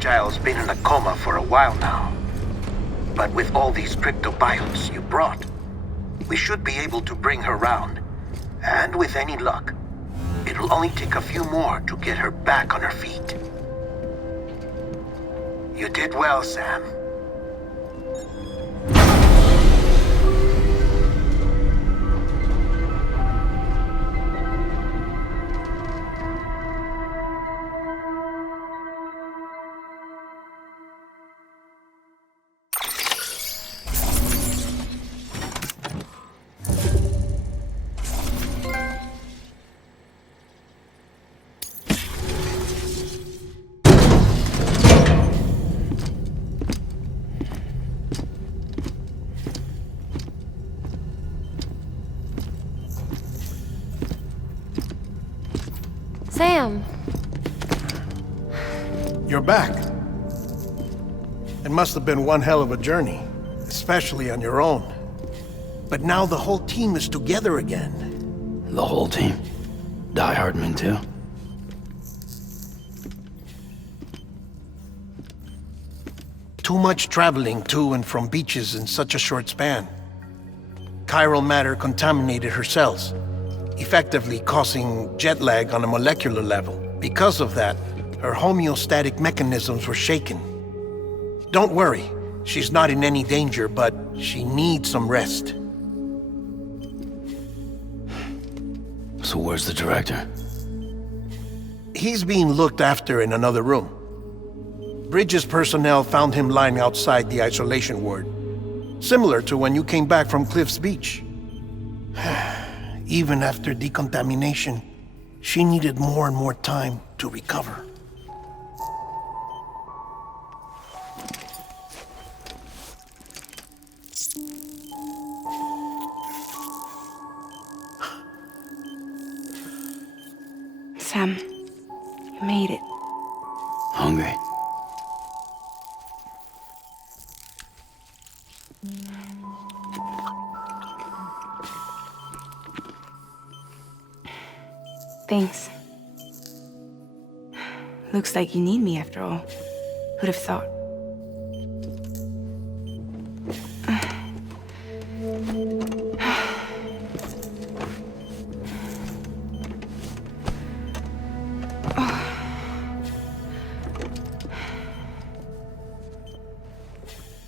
Fragile's been in a coma for a while now. But with all these cryptobiotes you brought, we should be able to bring her round. And with any luck, it'll only take a few more to get her back on her feet. You did well, Sam. Sam! You're back. It must have been one hell of a journey, especially on your own. But now the whole team is together again. The whole team? Die Hardman too? Too much traveling to and from beaches in such a short span. Chiral matter contaminated her cells, effectively causing jet lag on a molecular level. Because of that, her homeostatic mechanisms were shaken. Don't worry, she's not in any danger, but she needs some rest. So where's the director? He's being looked after in another room. Bridges personnel found him lying outside the isolation ward, similar to when you came back from Cliff's Beach. Even after decontamination, she needed more and more time to recover. Sam, you made it. Hungry? Thanks. Looks like you need me after all. Who'd have thought?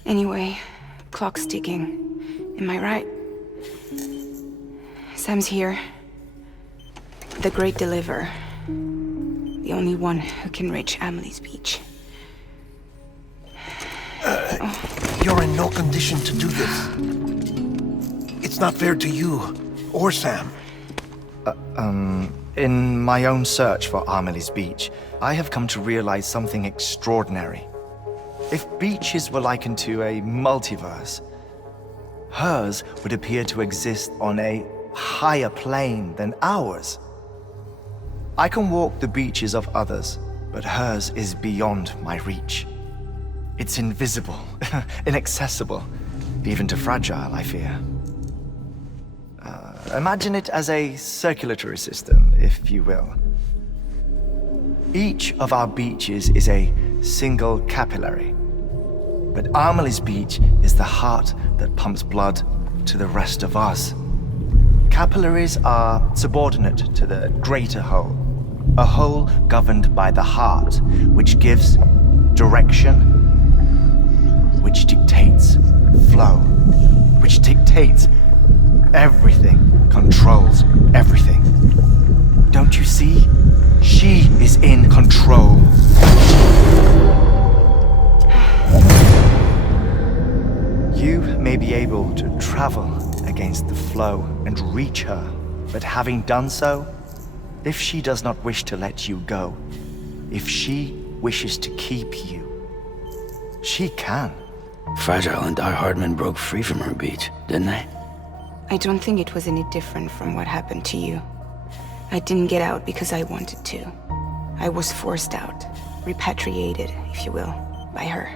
Anyway, clock's ticking. Am I right? Sam's here. The Great Deliverer. The only one who can reach Amelie's Beach. You're in no condition to do this. It's not fair to you, or Sam. In my own search for Amelie's Beach, I have come to realize something extraordinary. If beaches were likened to a multiverse, hers would appear to exist on a higher plane than ours. I can walk the beaches of others, but hers is beyond my reach. It's invisible, inaccessible, even to Fragile, I fear. Imagine it as a circulatory system, if you will. Each of our beaches is a single capillary, but Amelie's Beach is the heart that pumps blood to the rest of us. Capillaries are subordinate to the greater whole, a whole governed by the heart, which gives direction, which dictates flow, which dictates everything, controls everything. Don't you see? She is in control. You may be able to travel against the flow and reach her, but having done so, if she does not wish to let you go, if she wishes to keep you, she can. Fragile and Die Hardman broke free from her beach, didn't they? I don't think it was any different from what happened to you. I didn't get out because I wanted to. I was forced out, repatriated, if you will, by her.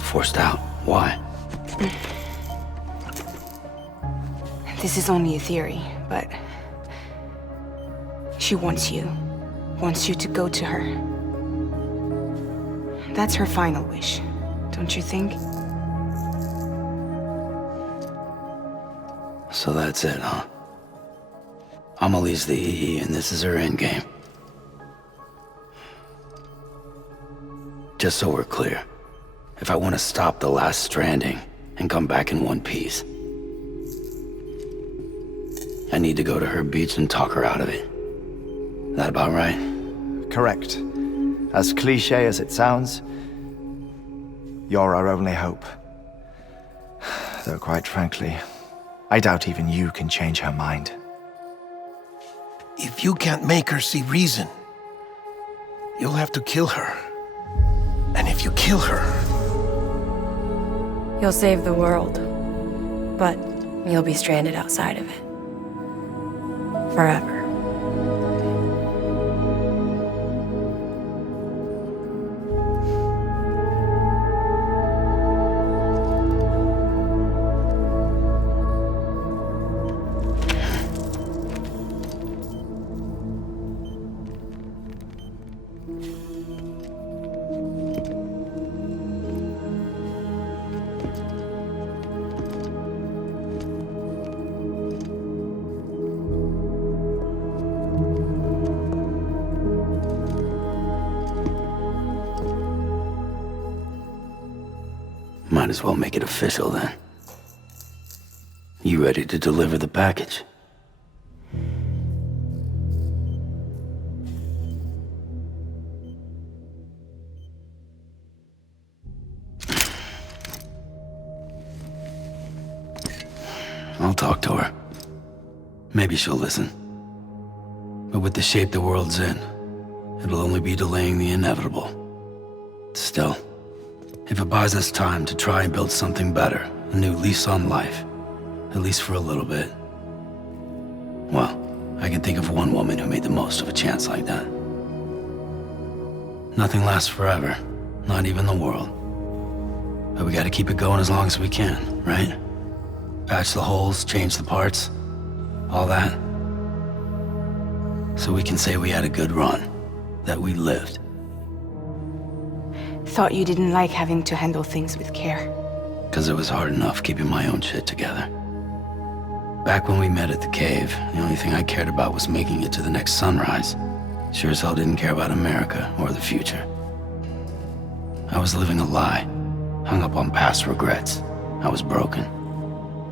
Forced out? Why? This is only a theory, but she wants you to go to her. That's her final wish, don't you think? So that's it, huh? Amelie's the EE and this is her endgame. Just so we're clear, if I want to stop the last Stranding and come back in one piece, I need to go to her beach and talk her out of it. That about right? Correct. As cliché as it sounds, you're our only hope. Though quite frankly, I doubt even you can change her mind. If you can't make her see reason, you'll have to kill her. And if you kill her... You'll save the world, but you'll be stranded outside of it. Forever. Might as well make it official then. You ready to deliver the package? I'll talk to her. Maybe she'll listen. But with the shape the world's in, it'll only be delaying the inevitable. Still, if it buys us time to try and build something better, a new lease on life, at least for a little bit, well, I can think of one woman who made the most of a chance like that. Nothing lasts forever, not even the world. But we gotta keep it going as long as we can, right? Patch the holes, change the parts, all that. So we can say we had a good run, that we lived. Thought you didn't like having to handle things with care. 'Cause it was hard enough keeping my own shit together. Back when we met at the cave, the only thing I cared about was making it to the next sunrise. Sure as hell didn't care about America or the future. I was living a lie, hung up on past regrets. I was broken.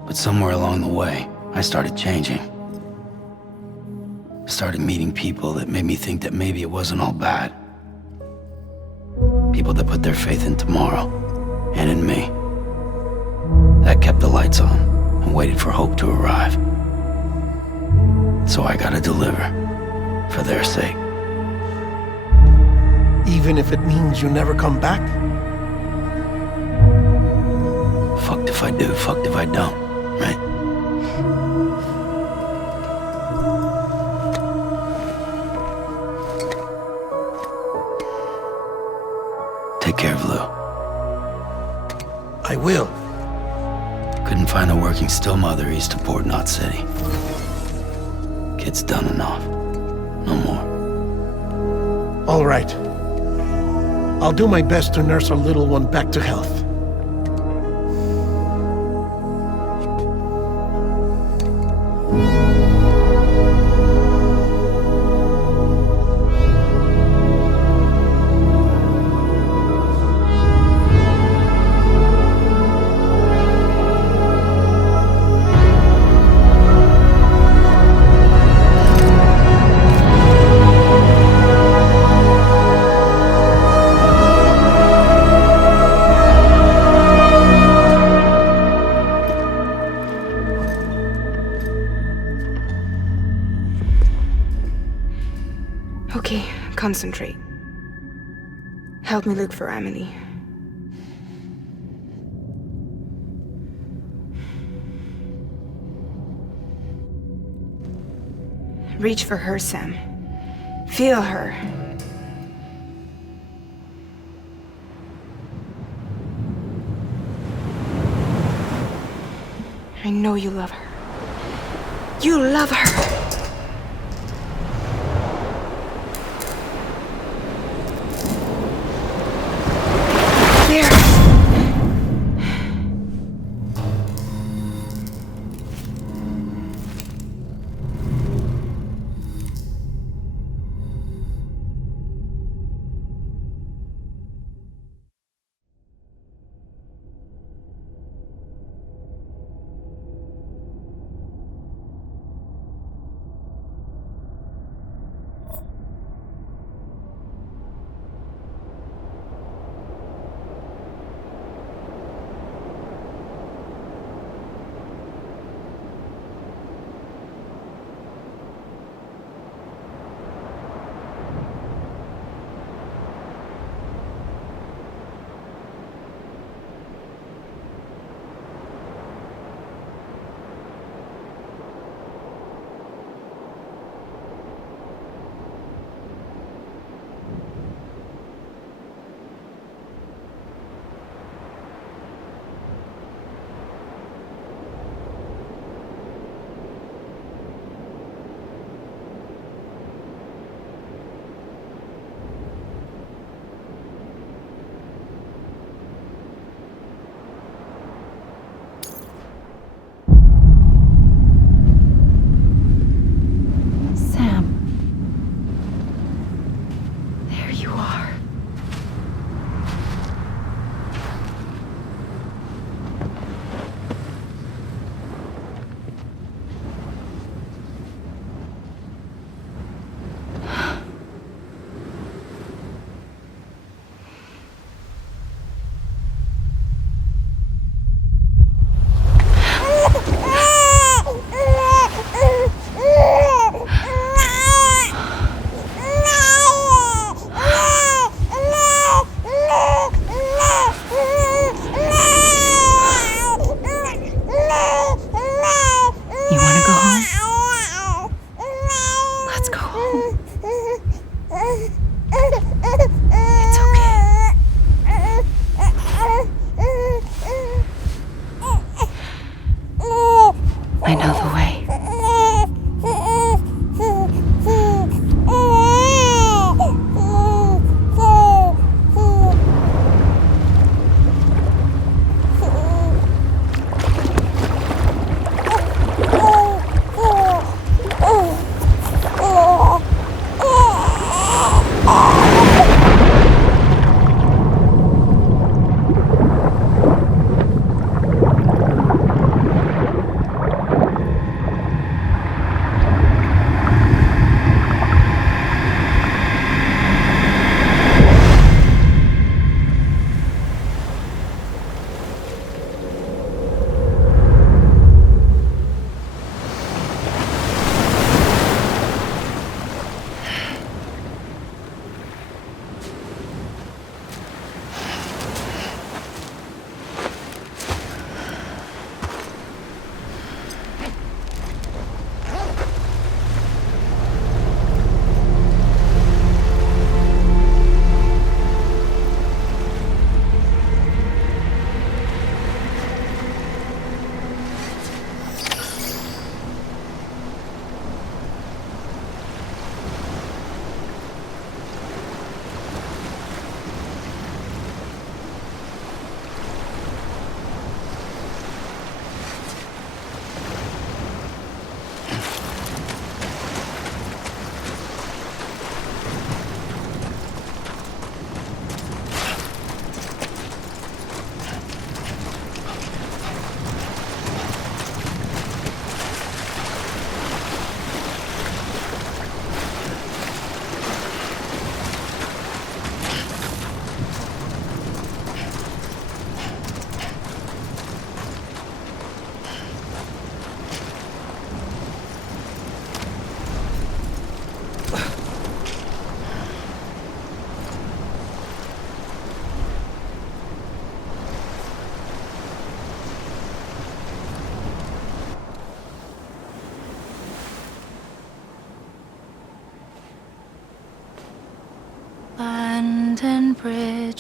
But somewhere along the way, I started changing. Started meeting people that made me think that maybe it wasn't all bad. People that put their faith in tomorrow, and in me. That kept the lights on, and waited for hope to arrive. So I gotta deliver, for their sake. Even if it means you never come back? Fucked if I do, fucked if I don't, right? Take care of Lou. I will. Couldn't find a working still mother east of Port Knot City. Kid's done enough. No more. All right. I'll do my best to nurse our little one back to health. Okay, concentrate. Help me look for Amelie. Reach for her, Sam. Feel her. I know you love her. You love her!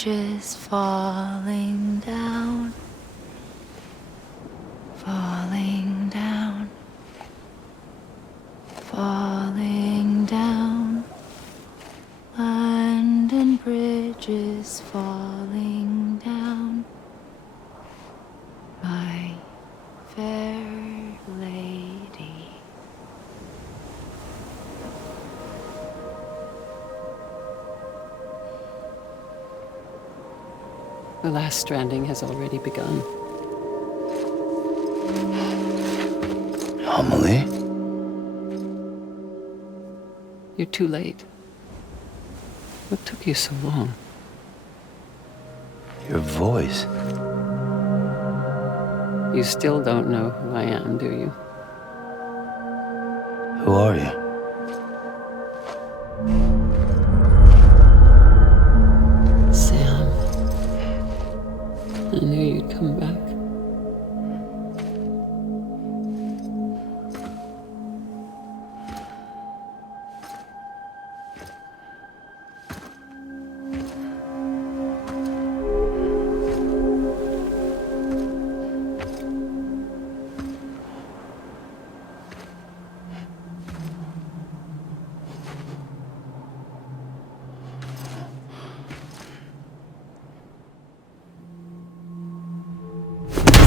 bridges falling down, falling down, falling down. London bridges falling down, my fair lady. The last stranding has already begun. Amelie? You're too late. What took you so long? Your voice. You still don't know who I am, do you? Who are you? Sam. I knew you'd come back.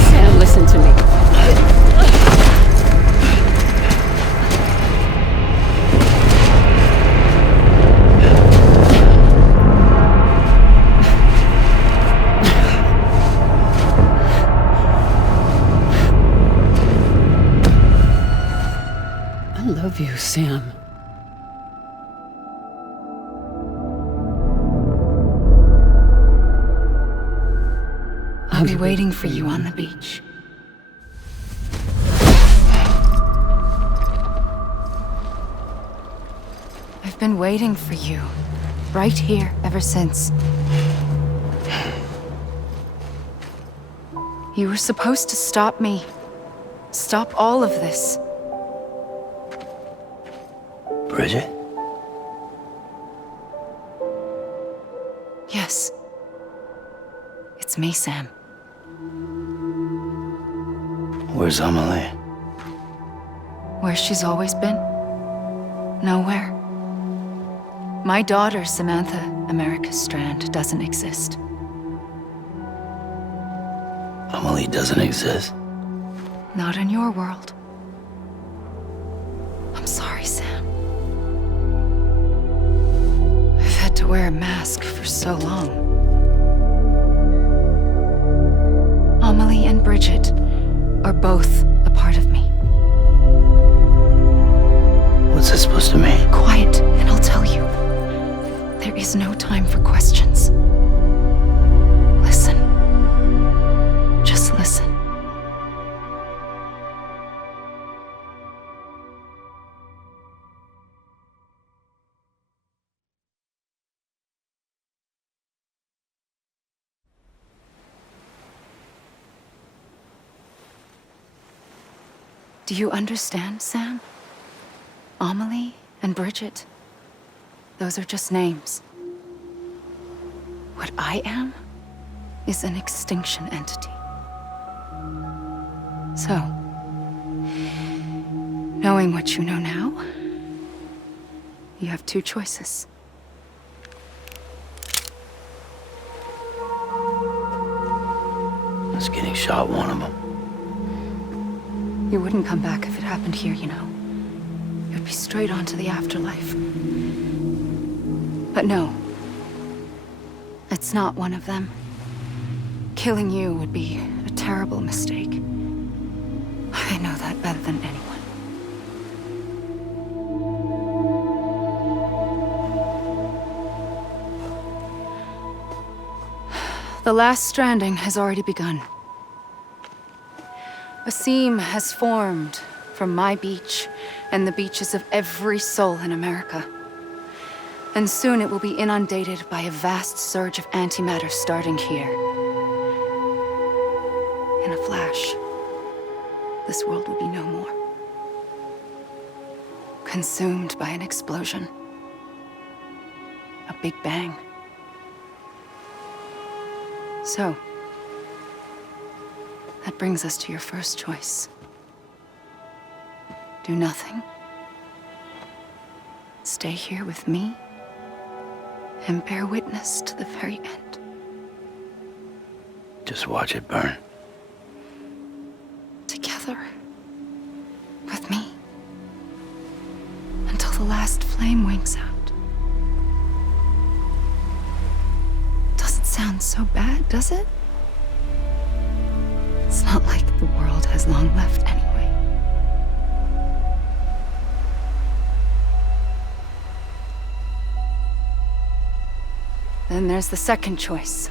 Sam, listen to me. I love you, Sam. I'll be waiting for you on the beach. I've been waiting for you, right here, ever since. You were supposed to stop me. Stop all of this. Bridget? Yes. It's me, Sam. Where's Amelie? Where she's always been? Nowhere. My daughter, Samantha America Strand, doesn't exist. Amelie doesn't exist. Not in your world. I'm sorry, Sam. I've had to wear a mask for so long. Amelie and Bridget are both a part of me. What's that supposed to mean? Quiet, and I'll tell you. There is no time for questions. Listen. Just listen. Do you understand, Sam? Amelie and Bridget, those are just names. What I am is an extinction entity. So, knowing what you know now, you have two choices. Is getting shot one of them? You wouldn't come back if it happened here, you know. You'd be straight on to the afterlife. But no. It's not one of them. Killing you would be a terrible mistake. I know that better than anyone. The last stranding has already begun. A seam has formed from my beach and the beaches of every soul in America. And soon it will be inundated by a vast surge of antimatter starting here. In a flash, this world will be no more. Consumed by an explosion. A big bang. So, that brings us to your first choice. Do nothing. Stay here with me and bear witness to the very end. Just watch it burn. Together. With me. Until the last flame winks out. Doesn't sound so bad, does it? It's not like the world has long left anyway. Then there's the second choice.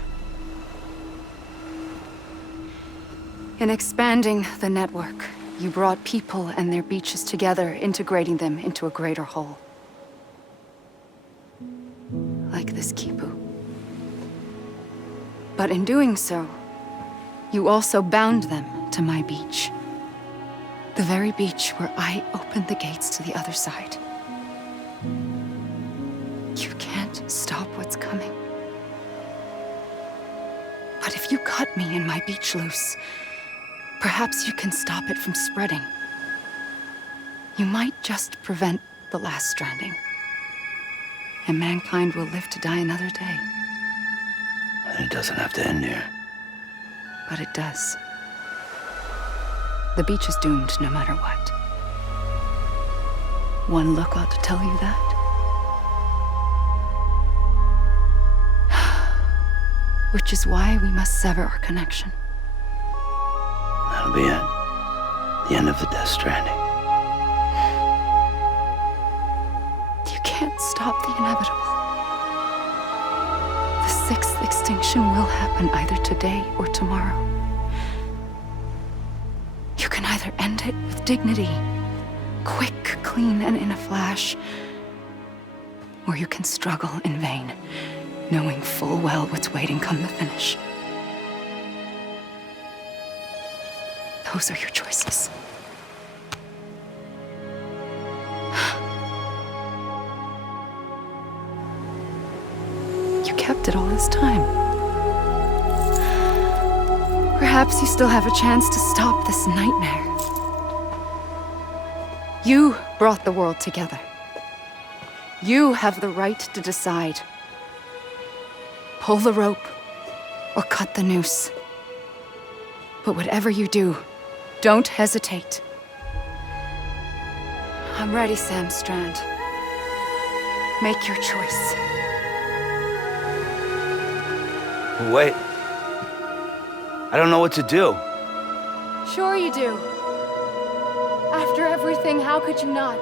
In expanding the network, you brought people and their beaches together, integrating them into a greater whole. Like this Kipu. But in doing so, you also bound them to my beach. The very beach where I opened the gates to the other side. You can't stop what's coming. But if you cut me and my beach loose, perhaps you can stop it from spreading. You might just prevent the last stranding. And mankind will live to die another day. And it doesn't have to end here. But it does. The beach is doomed no matter what. One look ought to tell you that. Which is why we must sever our connection. That'll be it. The end of the Death Stranding. You can't stop the inevitable. The sixth extinction will happen either today or tomorrow. You can either end it with dignity, quick, clean, and in a flash, or you can struggle in vain, knowing full well what's waiting come the finish. Those are your choices. You kept it all this time. Perhaps you still have a chance to stop this nightmare. You brought the world together. You have the right to decide. Pull the rope or cut the noose. But whatever you do, don't hesitate. I'm ready, Sam Strand. Make your choice. Wait. I don't know what to do. Sure you do. After everything, how could you not?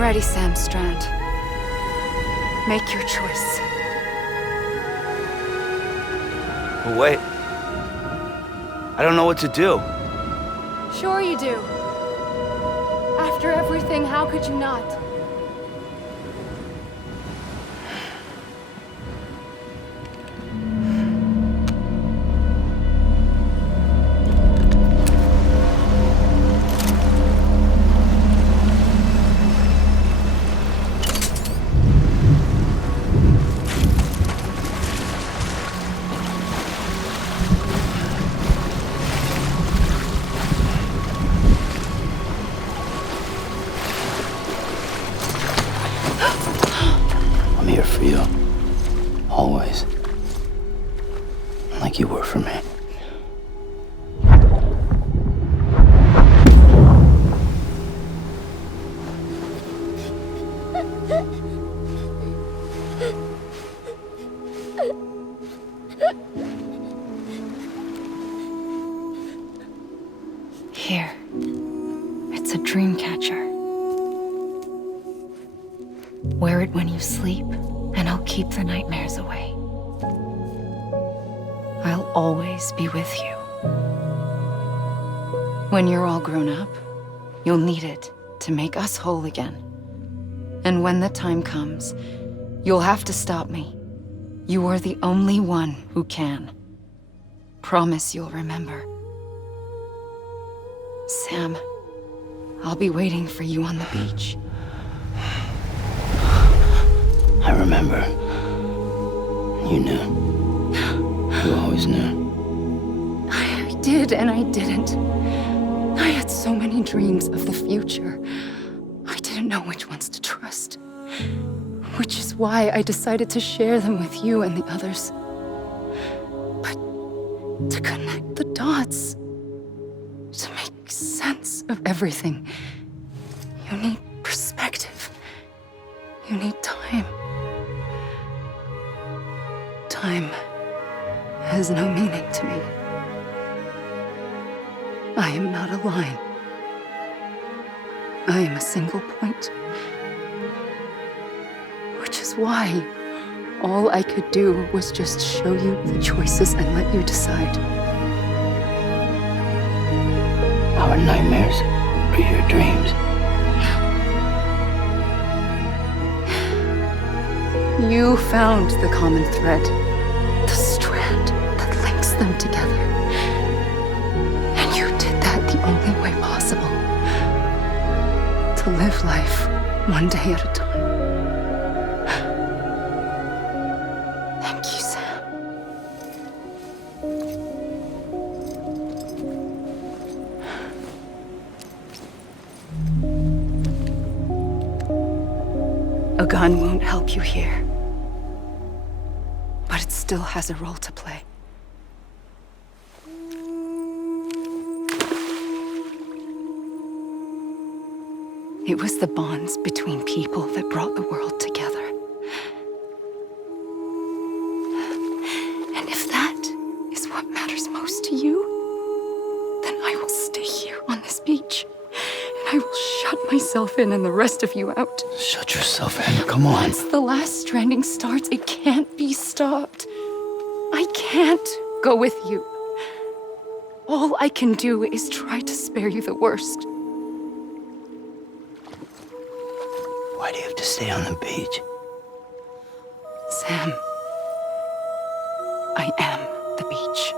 ready, Sam Strand. Make your choice. But wait. I don't know what to do. Sure you do. After everything, how could you not? I'm here for you. Always. Like you were for me. Here. It's a dream catcher. Wear it when you sleep, and I'll keep the nightmares away. I'll always be with you. When you're all grown up, you'll need it to make us whole again. And when the time comes, you'll have to stop me. You are the only one who can. Promise you'll remember. Sam, I'll be waiting for you on the beach. I remember. You knew. You always knew. I did and I didn't. I had so many dreams of the future. I didn't know which ones to trust. Which is why I decided to share them with you and the others. But to connect the dots, to make sense of everything, you need perspective. You need time. Time has no meaning to me. I am not a line. I am a single point. Which is why all I could do was just show you the choices and let you decide. Our nightmares are your dreams. You found the common thread, the strand that links them together. And you did that the only way possible. To live life one day at a time. Thank you, Sam. A gun won't help you here. But it still has a role to play. It was the bonds between people that brought the world together. And if that is what matters most to you, then I will stay here on this beach. And I will shut myself in and the rest of you out. Shut yourself in. Come on. Once the last stranding starts, it can't be stopped. I can't go with you. All I can do is try to spare you the worst. Why do you have to stay on the beach? Sam, I am the beach.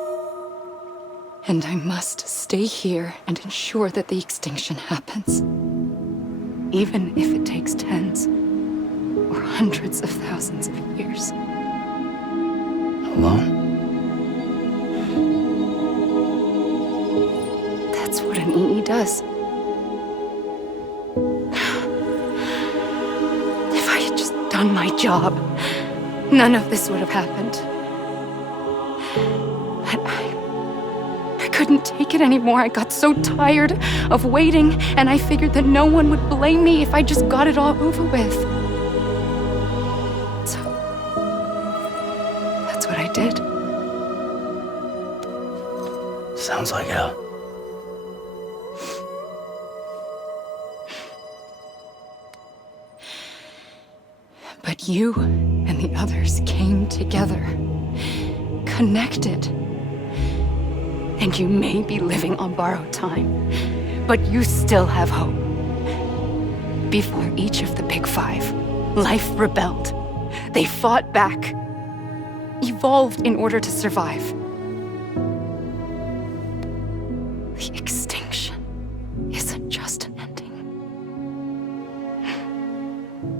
And I must stay here and ensure that the extinction happens. Even if it takes tens or hundreds of thousands of years. Alone? That's what an EE does. If I had just done my job, none of this would have happened. But I couldn't take it anymore. I got so tired of waiting, and I figured that no one would blame me if I just got it all over with. So, that's what I did. Sounds like hell. But you and the others came together, connected. And you may be living on borrowed time, but you still have hope. Before each of the Big Five, life rebelled. They fought back, evolved in order to survive. The extinction isn't just an ending.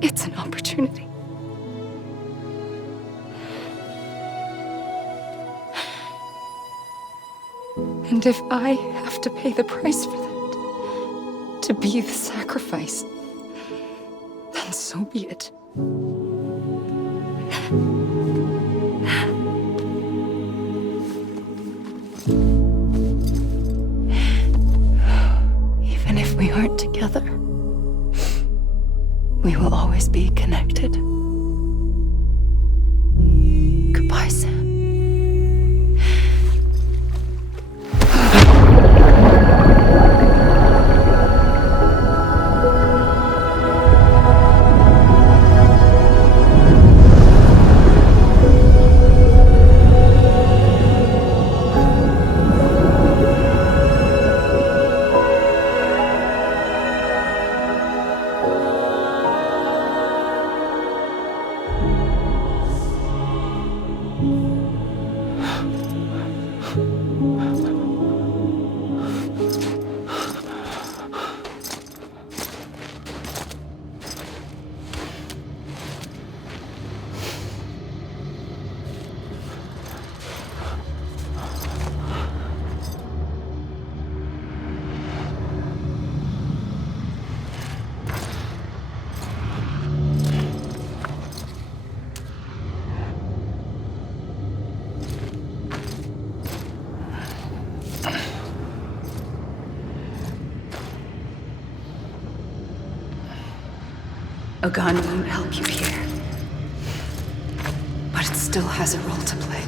It's an opportunity. And if I have to pay the price for that, to be the sacrifice, then so be it. Even if we aren't together, we will always be connected. Goodbye, Sam. A gun won't help you here, but it still has a role to play.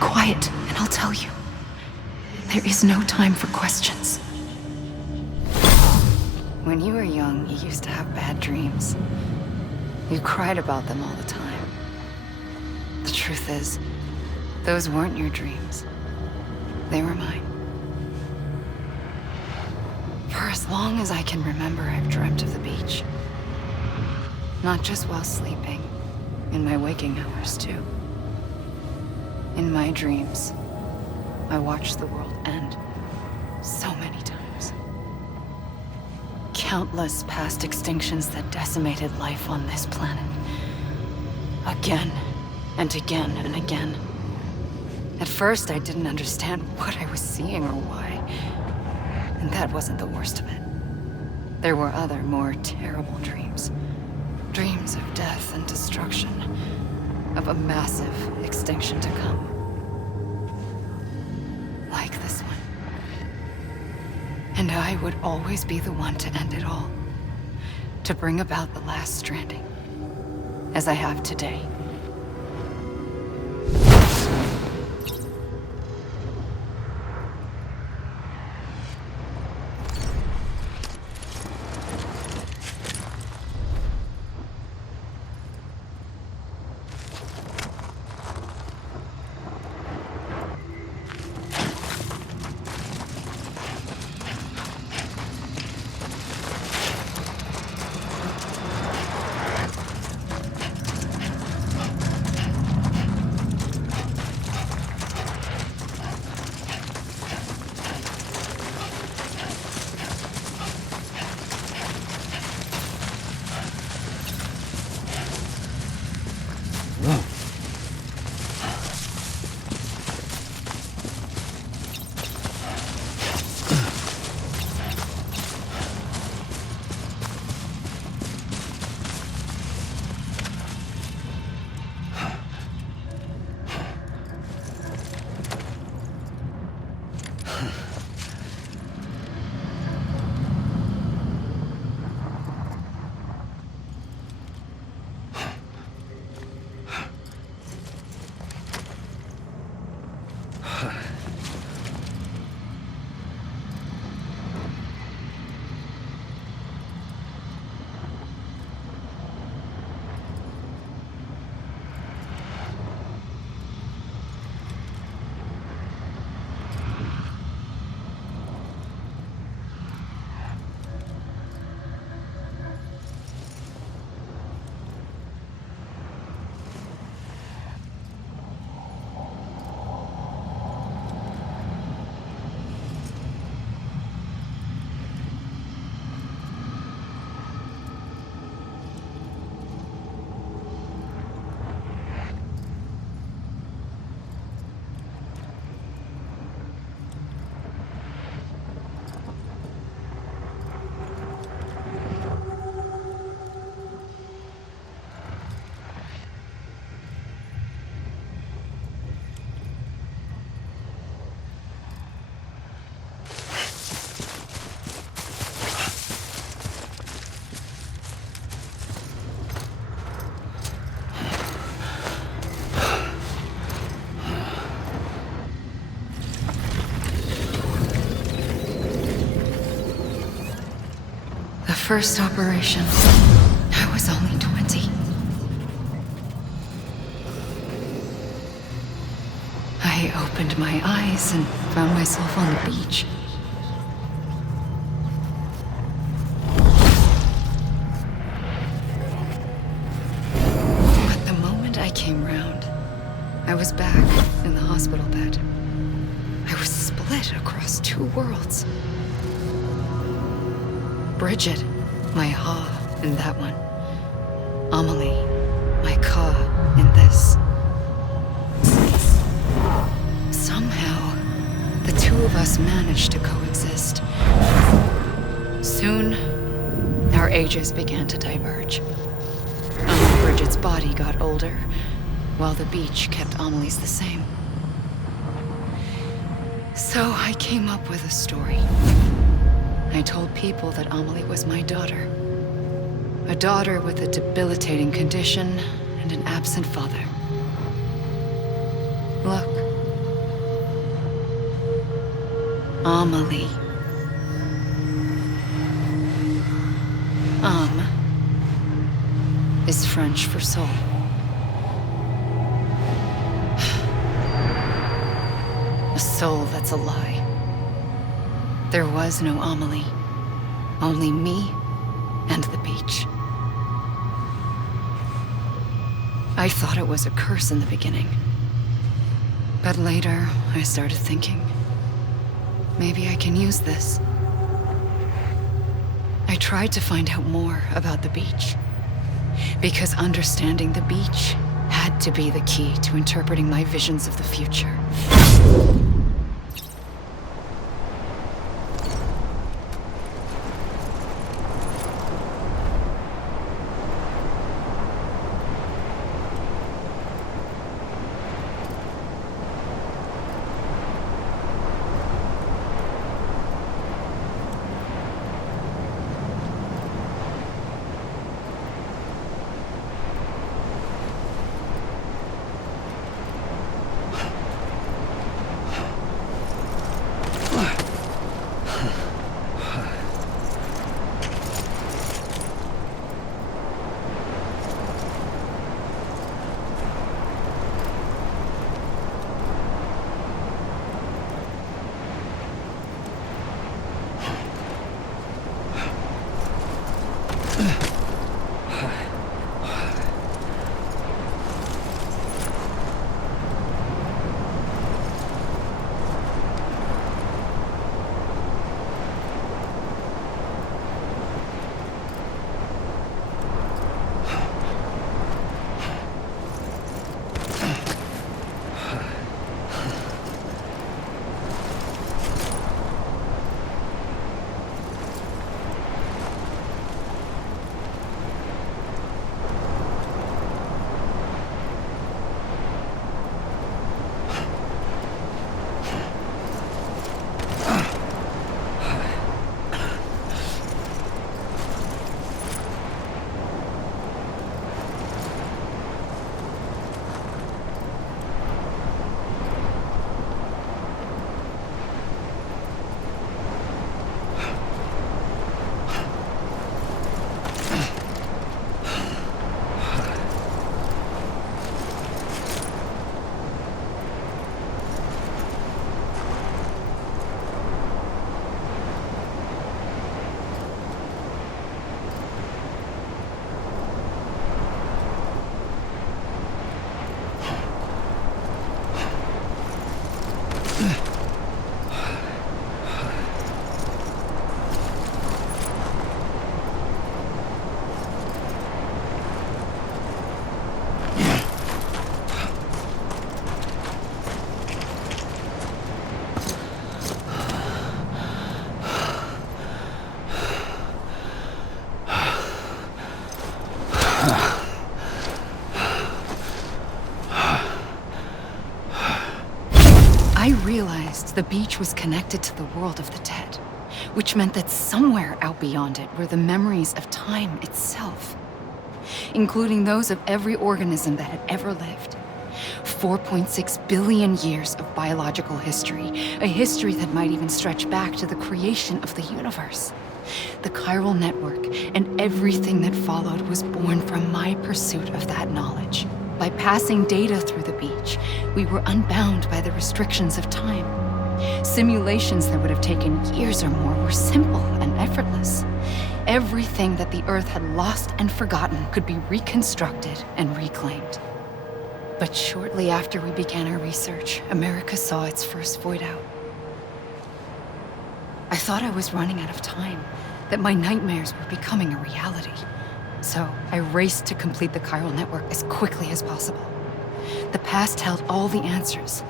Quiet, and I'll tell you. There is no time for questions. When you were young, you used to have bad dreams. You cried about them all the time. The truth is, Those weren't your dreams. They were mine. For as long as I can remember, I've dreamt of the beach. Not just while sleeping, in my waking hours too. In my dreams, I watched the world end so many times. Countless past extinctions that decimated life on this planet. Again, and again, and again. At first, I didn't understand what I was seeing or why. And that wasn't the worst of it. There were other, more terrible dreams. Dreams of death and destruction. Of a massive extinction to come. Like this one. And I would always be the one to end it all. To bring about the last stranding. As I have today. First operation, I was only 20. I opened my eyes and found myself on the beach. But the moment I came round, I was back in the hospital bed. I was split across two worlds. Bridget, my Ha in that one. Amelie, my Ka in this. Somehow, the two of us managed to coexist. Soon, our ages began to diverge. Bridget's body got older, while the beach kept Amelie's the same. So I came up with a story. I told people that Amelie was my daughter. A daughter with a debilitating condition and an absent father. Look. Amelie. Âme is French for soul. soul that's a lie. There was no Amelie. Only me and the beach. I thought it was a curse in the beginning. But later, I started thinking, maybe I can use this. I tried to find out more about the beach. Because understanding the beach had to be the key to interpreting my visions of the future. I realized the beach was connected to the world of the dead, which meant that somewhere out beyond it were the memories of time itself, including those of every organism that had ever lived. 4.6 billion years of biological history, a history that might even stretch back to the creation of the universe. The chiral network and everything that followed was born from my pursuit of that knowledge. By passing data through the beach, we were unbound by the restrictions of time. Simulations that would have taken years or more were simple and effortless. Everything that the Earth had lost and forgotten could be reconstructed and reclaimed. But shortly after we began our research, America saw its first void out. I thought I was running out of time, that my nightmares were becoming a reality. So I raced to complete the chiral network as quickly as possible. The past held all the answers.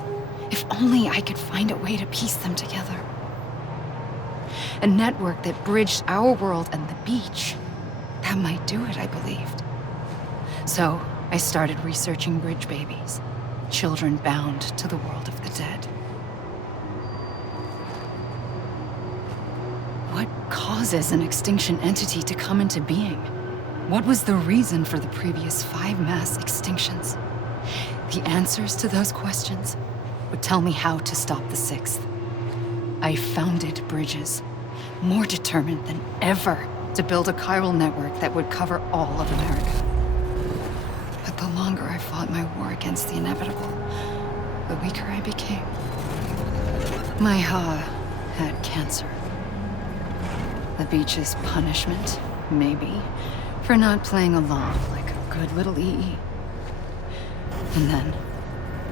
If only I could find a way to piece them together. A network that bridged our world and the beach. That might do it, I believed. So I started researching bridge babies, children bound to the world of the dead. What causes an extinction entity to come into being? What was the reason for the previous 5 mass extinctions? The answers to those questions would tell me how to stop the 6th. I founded bridges, more determined than ever to build a chiral network that would cover all of America. But the longer I fought my war against the inevitable, the weaker I became. My Ha had cancer. The beach's punishment, maybe, for not playing along like a good little EE. And then,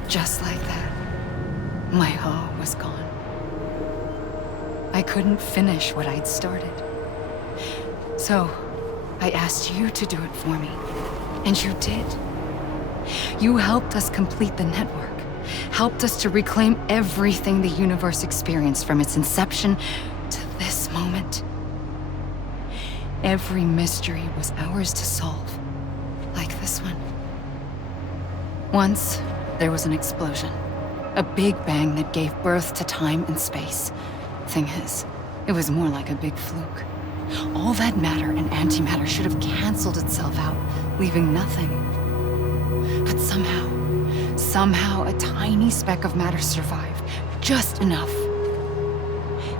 just like that, my Ha was gone. I couldn't finish what I'd started. So, I asked you to do it for me, and you did. You helped us complete the network, helped us to reclaim everything the universe experienced from its inception to this moment. Every mystery was ours to solve, like this one. Once, there was an explosion. A big bang that gave birth to time and space. Thing is, it was more like a big fluke. All that matter and antimatter should have canceled itself out, leaving nothing. But somehow a tiny speck of matter survived. Just enough.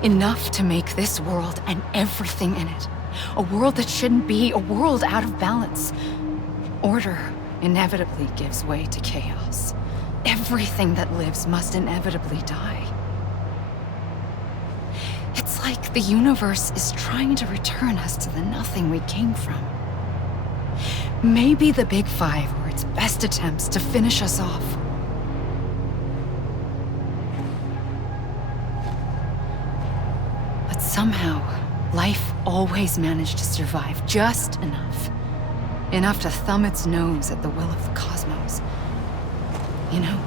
Enough to make this world and everything in it. A world that shouldn't be, a world out of balance. Order inevitably gives way to chaos. Everything that lives must inevitably die. It's like the universe is trying to return us to the nothing we came from. Maybe the Big Five were its best attempts to finish us off. But somehow, life always managed to survive just enough. Enough to thumb its nose at the will of the cosmos. You know,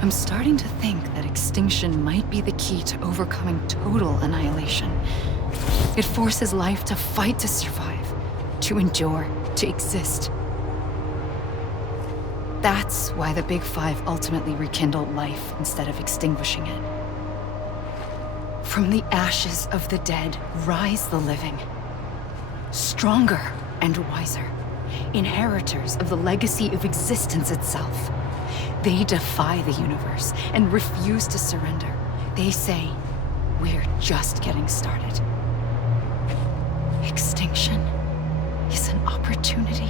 I'm starting to think that extinction might be the key to overcoming total annihilation. It forces life to fight to survive, to endure, to exist. That's why the Big Five ultimately rekindled life instead of extinguishing it. From the ashes of the dead rise the living. Stronger and wiser. Inheritors of the legacy of existence itself. They defy the universe and refuse to surrender. They say, we're just getting started. Extinction is an opportunity.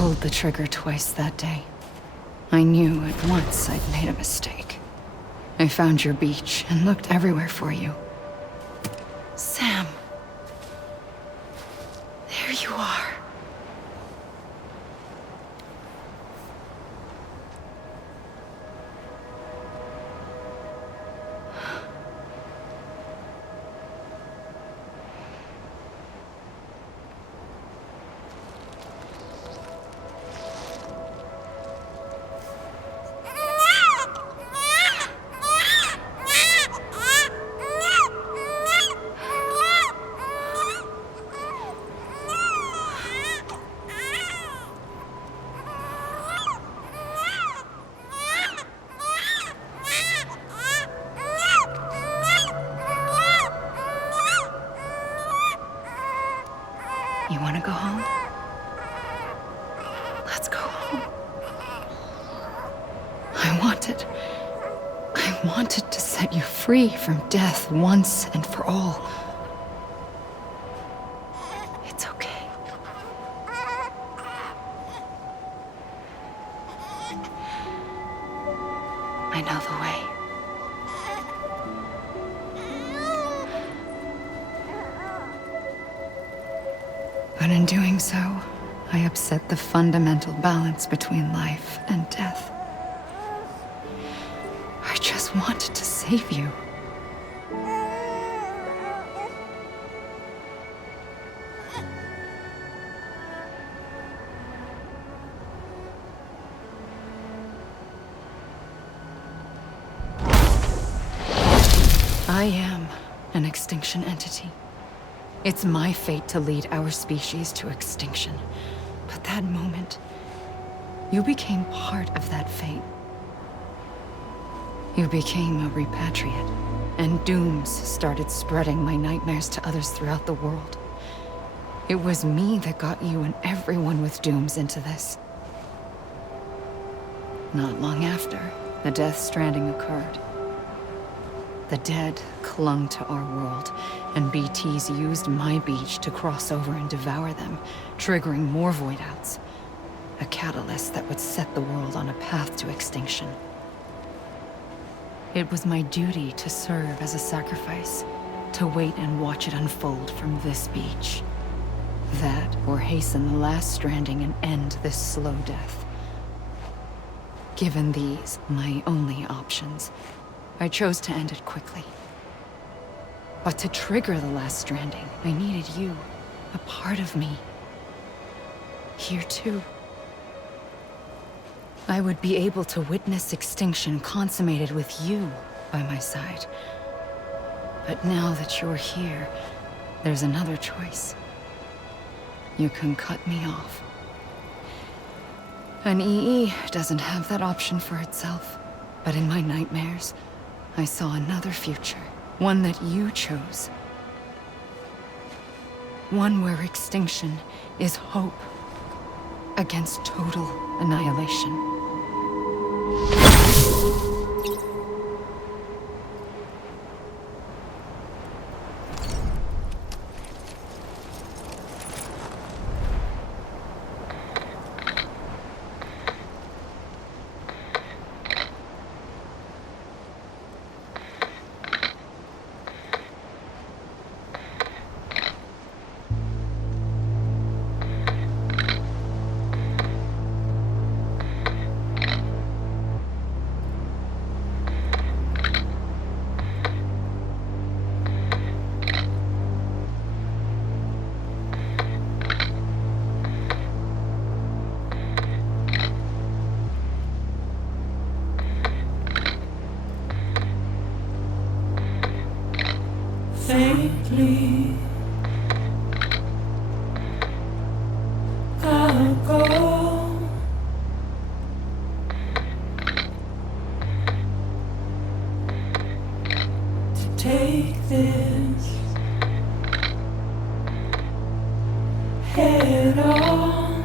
pulled the trigger twice that day. I knew at once I'd made a mistake. I found your beach and looked everywhere for you. Sam. There you are. You want to go home? Let's go home. I wanted to set you free from death once and for all. It's okay. I know the way. But in doing so, I upset the fundamental balance between life and death. I just wanted to save you. I am an extinction entity. It's my fate to lead our species to extinction. But that moment, you became part of that fate. You became a repatriate, and dooms started spreading my nightmares to others throughout the world. It was me that got you and everyone with dooms into this. Not long after, the Death Stranding occurred. The dead clung to our world, and BTs used my beach to cross over and devour them, triggering more void-outs. A catalyst that would set the world on a path to extinction. It was my duty to serve as a sacrifice, to wait and watch it unfold from this beach. That, or hasten the last stranding and end this slow death. Given these, my only options, I chose to end it quickly. But to trigger the last stranding, I needed you, a part of me. Here too. I would be able to witness extinction consummated with you by my side. But now that you're here, there's another choice. You can cut me off. An EE doesn't have that option for itself. But in my nightmares, I saw another future. One that you chose. One where extinction is hope against total annihilation. Faintly, I'll go to take this head on.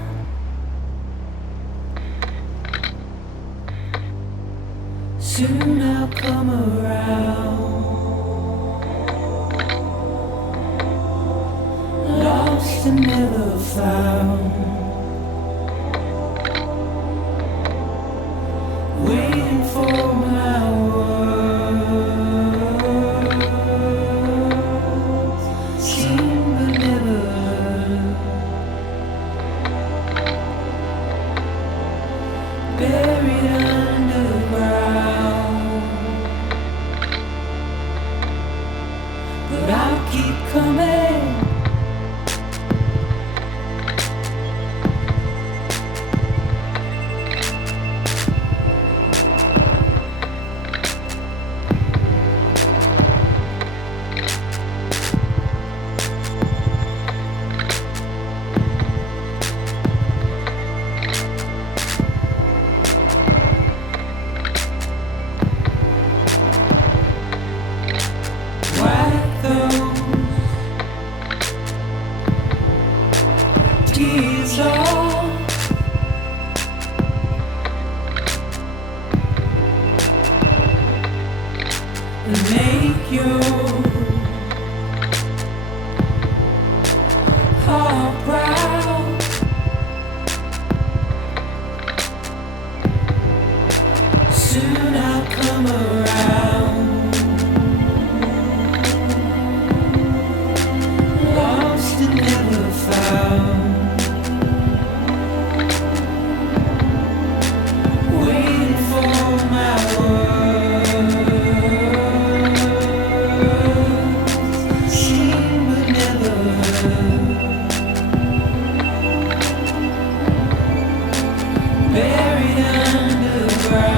Soon I'll come around. Lost and never found. keep coming. Wipe those tears off. And make your heart proud. Soon I'll come around. Lost and never found. Waiting for my words. Seen but never heard. Buried underground.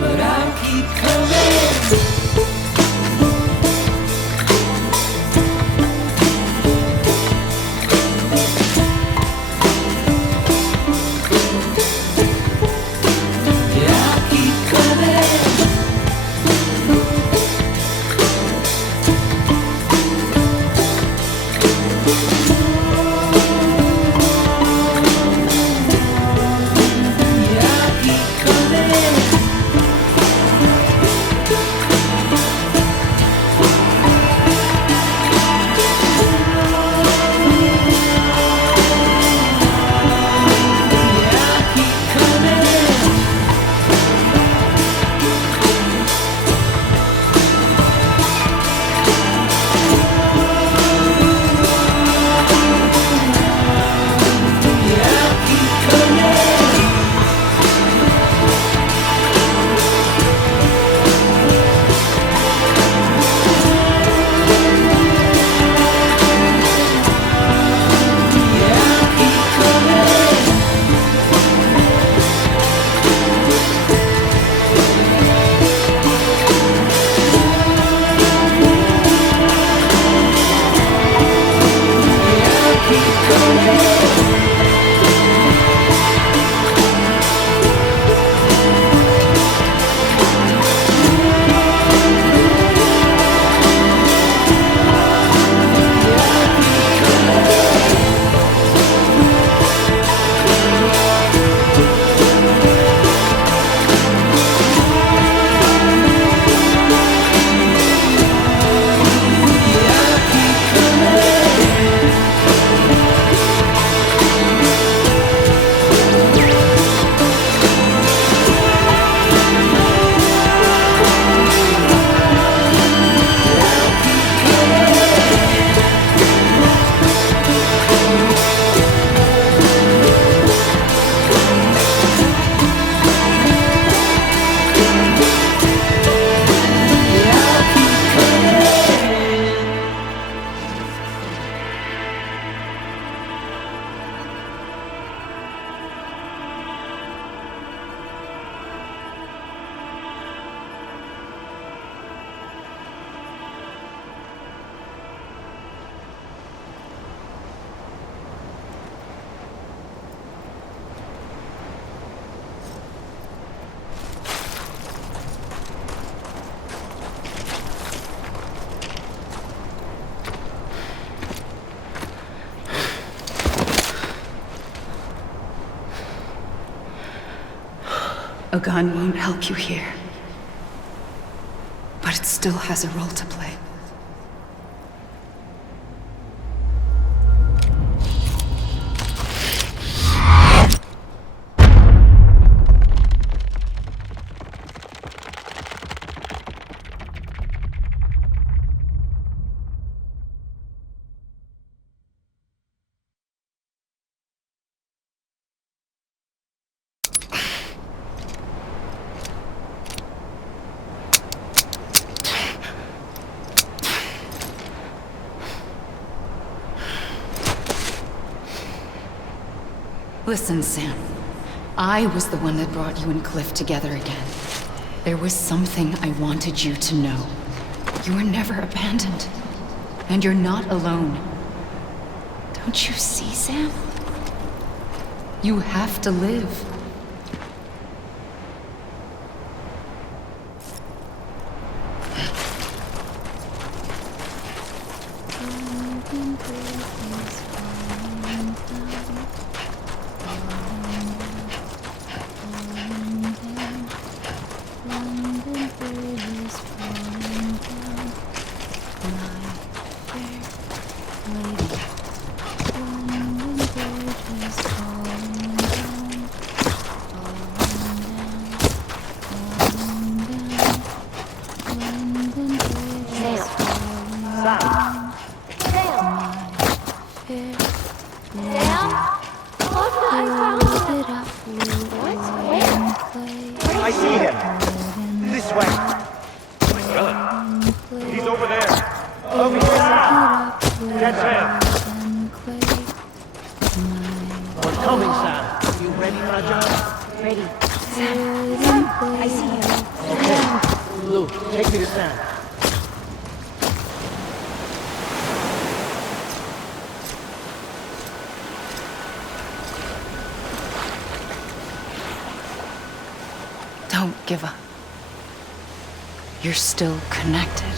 But I'll keep coming. A gun won't help you here, but it still has a role to play. Listen, Sam. I was the one that brought you and Cliff together again. There was something I wanted you to know. You were never abandoned. And you're not alone. Don't you see, Sam? You have to live. I see him. This way. Really? He's over there. Over here now. That's him. We're coming, Sam. You ready for a job? Ready. Sam, I see him. Okay. Luke, take me to Sam. Don't give up. You're still connected.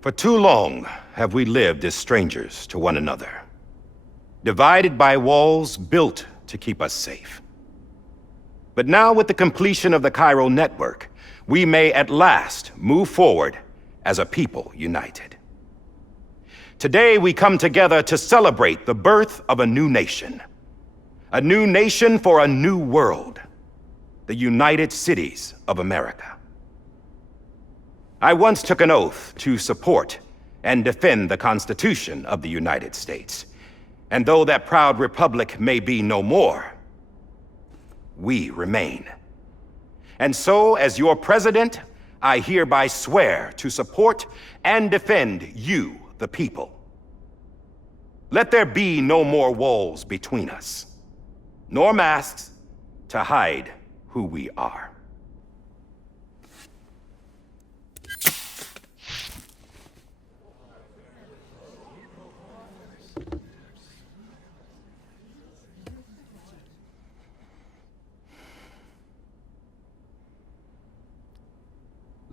For too long have we lived as strangers to one another, divided by walls built to keep us safe. But now, with the completion of the Cairo network, we may at last move forward as a people united. Today, we come together to celebrate the birth of a new nation for a new world, the United Cities of America. I once took an oath to support and defend the Constitution of the United States. And though that proud republic may be no more, we remain. And so, as your president, I hereby swear to support and defend you, the people. Let there be no more walls between us, nor masks to hide who we are.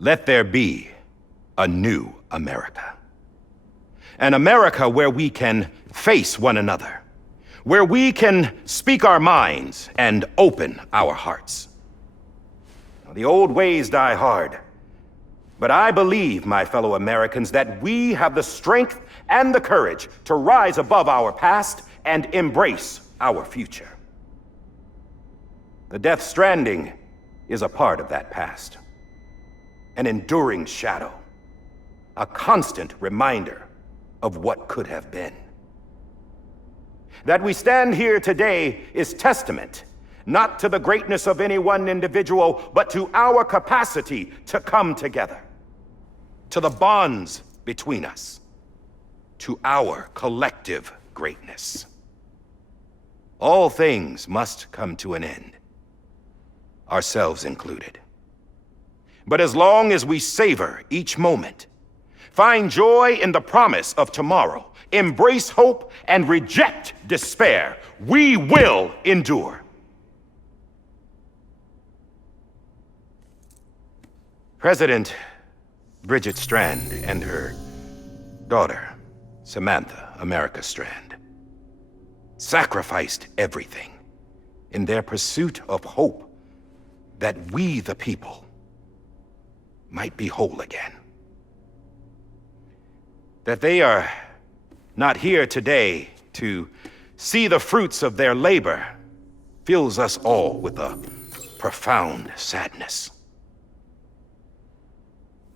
Let there be a new America. An America where we can face one another, where we can speak our minds and open our hearts. Now, the old ways die hard, but I believe, my fellow Americans, that we have the strength and the courage to rise above our past and embrace our future. The Death Stranding is a part of that past. An enduring shadow, a constant reminder of what could have been. That we stand here today is testament, not to the greatness of any one individual, but to our capacity to come together, to the bonds between us, to our collective greatness. All things must come to an end, ourselves included. But as long as we savor each moment, find joy in the promise of tomorrow, embrace hope, and reject despair, we will endure. President Bridget Strand and her daughter, Samantha America Strand, sacrificed everything in their pursuit of hope that we, the people, might be whole again. That they are not here today to see the fruits of their labor fills us all with a profound sadness.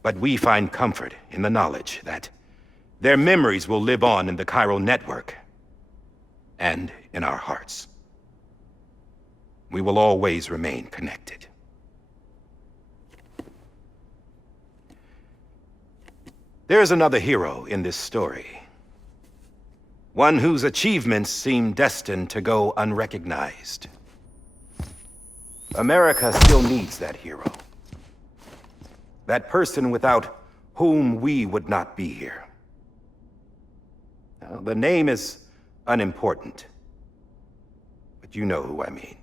But we find comfort in the knowledge that their memories will live on in the chiral network and in our hearts. We will always remain connected. There is another hero in this story. One whose achievements seem destined to go unrecognized. America still needs that hero. That person without whom we would not be here. Now, the name is unimportant, but you know who I mean.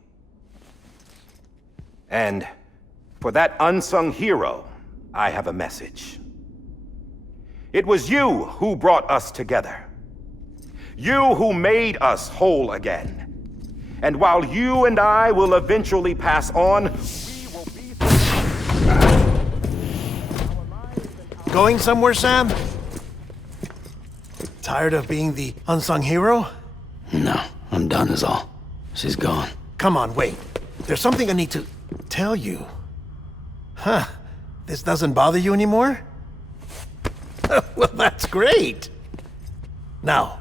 And for that unsung hero, I have a message. It was you who brought us together. You who made us whole again. And while you and I will eventually pass on, we will be... Going somewhere, Sam? Tired of being the unsung hero? No, I'm done is all. She's gone. Come on, wait. There's something I need to tell you. Huh. This doesn't bother you anymore? Well, that's great. Now,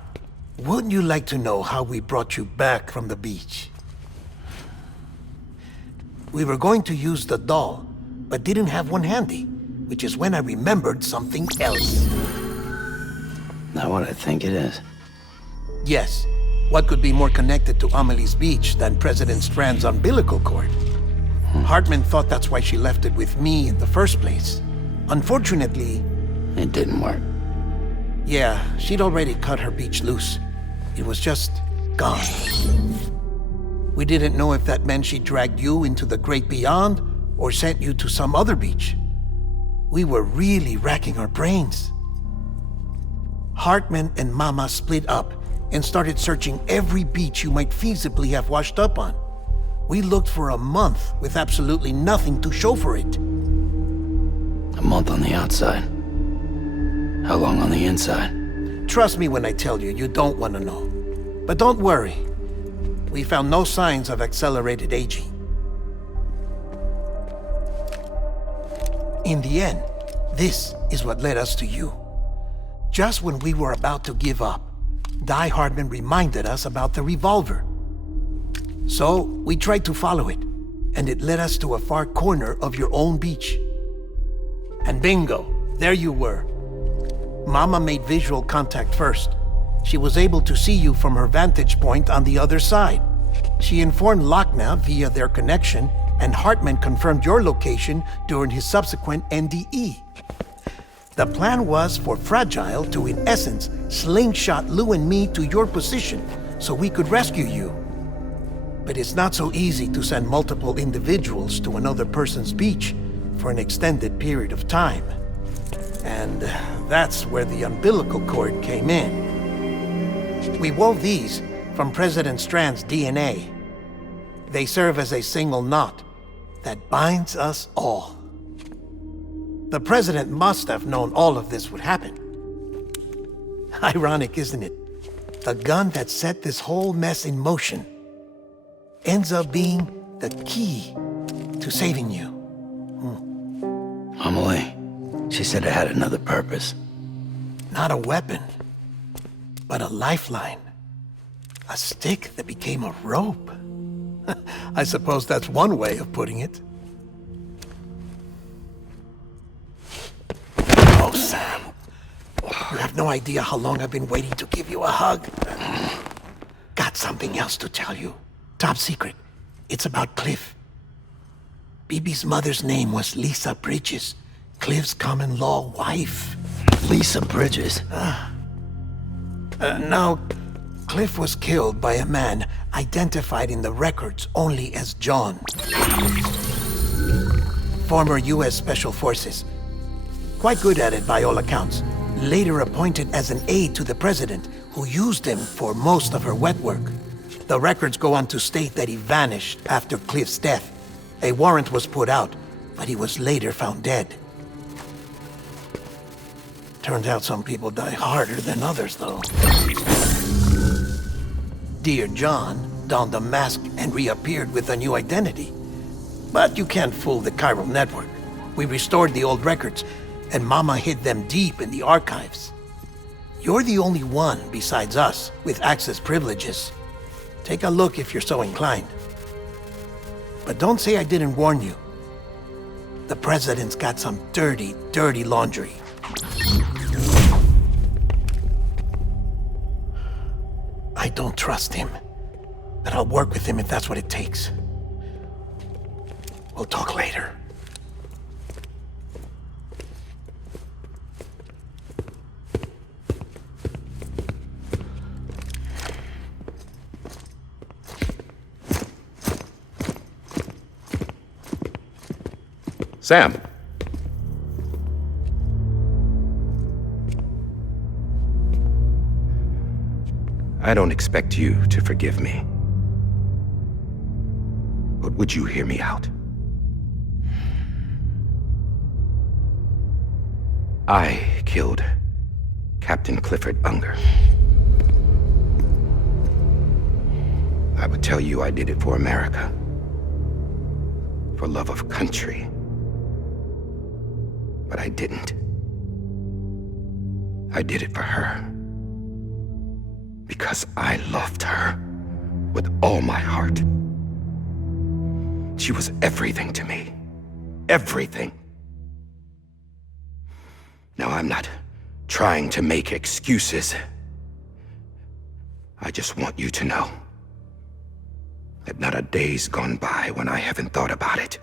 wouldn't you like to know how we brought you back from the beach? We were going to use the doll, but didn't have one handy, which is when I remembered something else. Not what I think it is. Yes. What could be more connected to Amelie's beach than President Strand's umbilical cord? Hartman thought that's why she left it with me in the first place. Unfortunately... It didn't work. Yeah, she'd already cut her beach loose. It was just gone. We didn't know if that meant she dragged you into the great beyond or sent you to some other beach. We were really racking our brains. Hartman and Mama split up and started searching every beach you might feasibly have washed up on. We looked for a month with absolutely nothing to show for it. A month on the outside. How long on the inside? Trust me when I tell you, you don't want to know. But don't worry. We found no signs of accelerated aging. In the end, this is what led us to you. Just when we were about to give up, Die Hardman reminded us about the revolver. So, we tried to follow it, and it led us to a far corner of your own beach. And bingo, there you were. Mama made visual contact first. She was able to see you from her vantage point on the other side. She informed Lochna via their connection, and Hartman confirmed your location during his subsequent NDE. The plan was for Fragile to, in essence, slingshot Lou and me to your position so we could rescue you. But it's not so easy to send multiple individuals to another person's beach for an extended period of time. And that's where the umbilical cord came in. We wove these from President Strand's DNA. They serve as a single knot that binds us all. The President must have known all of this would happen. Ironic, isn't it? The gun that set this whole mess in motion ends up being the key to saving you. Amelie, she said it had another purpose. Not a weapon, but a lifeline. A stick that became a rope. I suppose that's one way of putting it. Oh, Sam. You have no idea how long I've been waiting to give you a hug. Got something else to tell you. Top secret. It's about Cliff. Bibi's mother's name was Lisa Bridges, Cliff's common-law wife. Lisa Bridges? Now, Cliff was killed by a man identified in the records only as John. Former U.S. Special Forces. Quite good at it by all accounts. Later appointed as an aide to the president, who used him for most of her wet work. The records go on to state that he vanished after Cliff's death. A warrant was put out, but he was later found dead. Turns out some people die harder than others, though. Dear John donned a mask and reappeared with a new identity. But you can't fool the chiral network. We restored the old records, and Mama hid them deep in the archives. You're the only one besides us with access privileges. Take a look if you're so inclined. But don't say I didn't warn you. The president's got some dirty, dirty laundry. I don't trust him, but I'll work with him if that's what it takes. We'll talk later. Sam. I don't expect you to forgive me. But would you hear me out? I killed Captain Clifford Unger. I would tell you I did it for America. For love of country. But I didn't. I did it for her. Because I loved her with all my heart. She was everything to me. Everything. Now, I'm not trying to make excuses. I just want you to know that not a day's gone by when I haven't thought about it.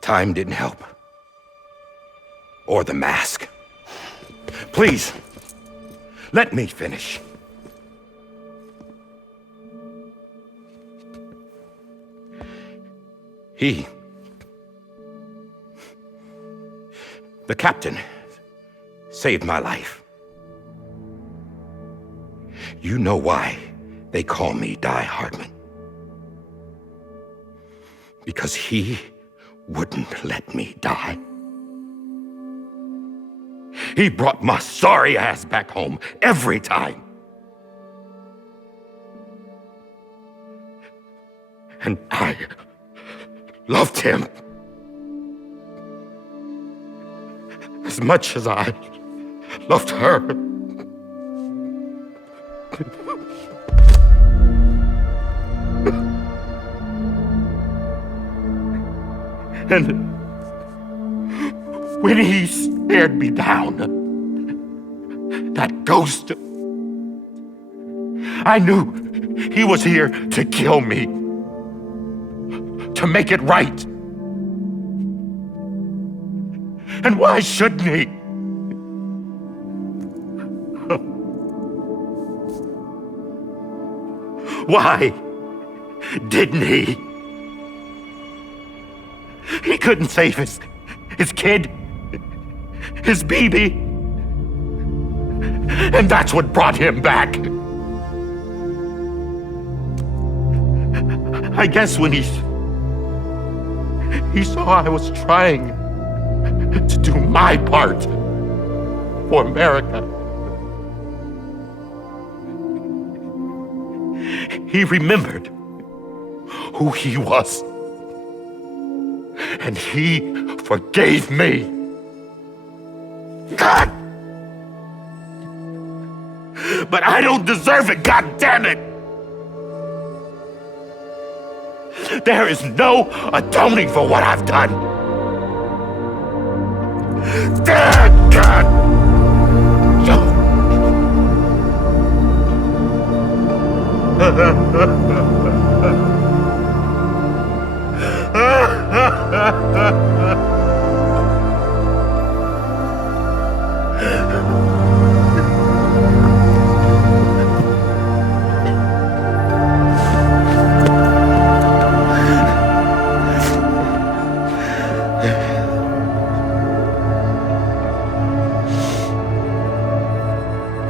Time didn't help. Or the mask. Please, let me finish. The captain, saved my life. You know why they call me Die Hartman. Because he wouldn't let me die. He brought my sorry ass back home every time. And I loved him as much as I loved her. And when he stared me down, that ghost, I knew he was here to kill me, to make it right. And why shouldn't he? Why didn't he? He couldn't save his kid, his baby. And that's what brought him back. I guess when he saw I was trying to do my part for America, he remembered who he was. And he forgave me. God! But I don't deserve it, God damn it! There is no atoning for what I've done. God!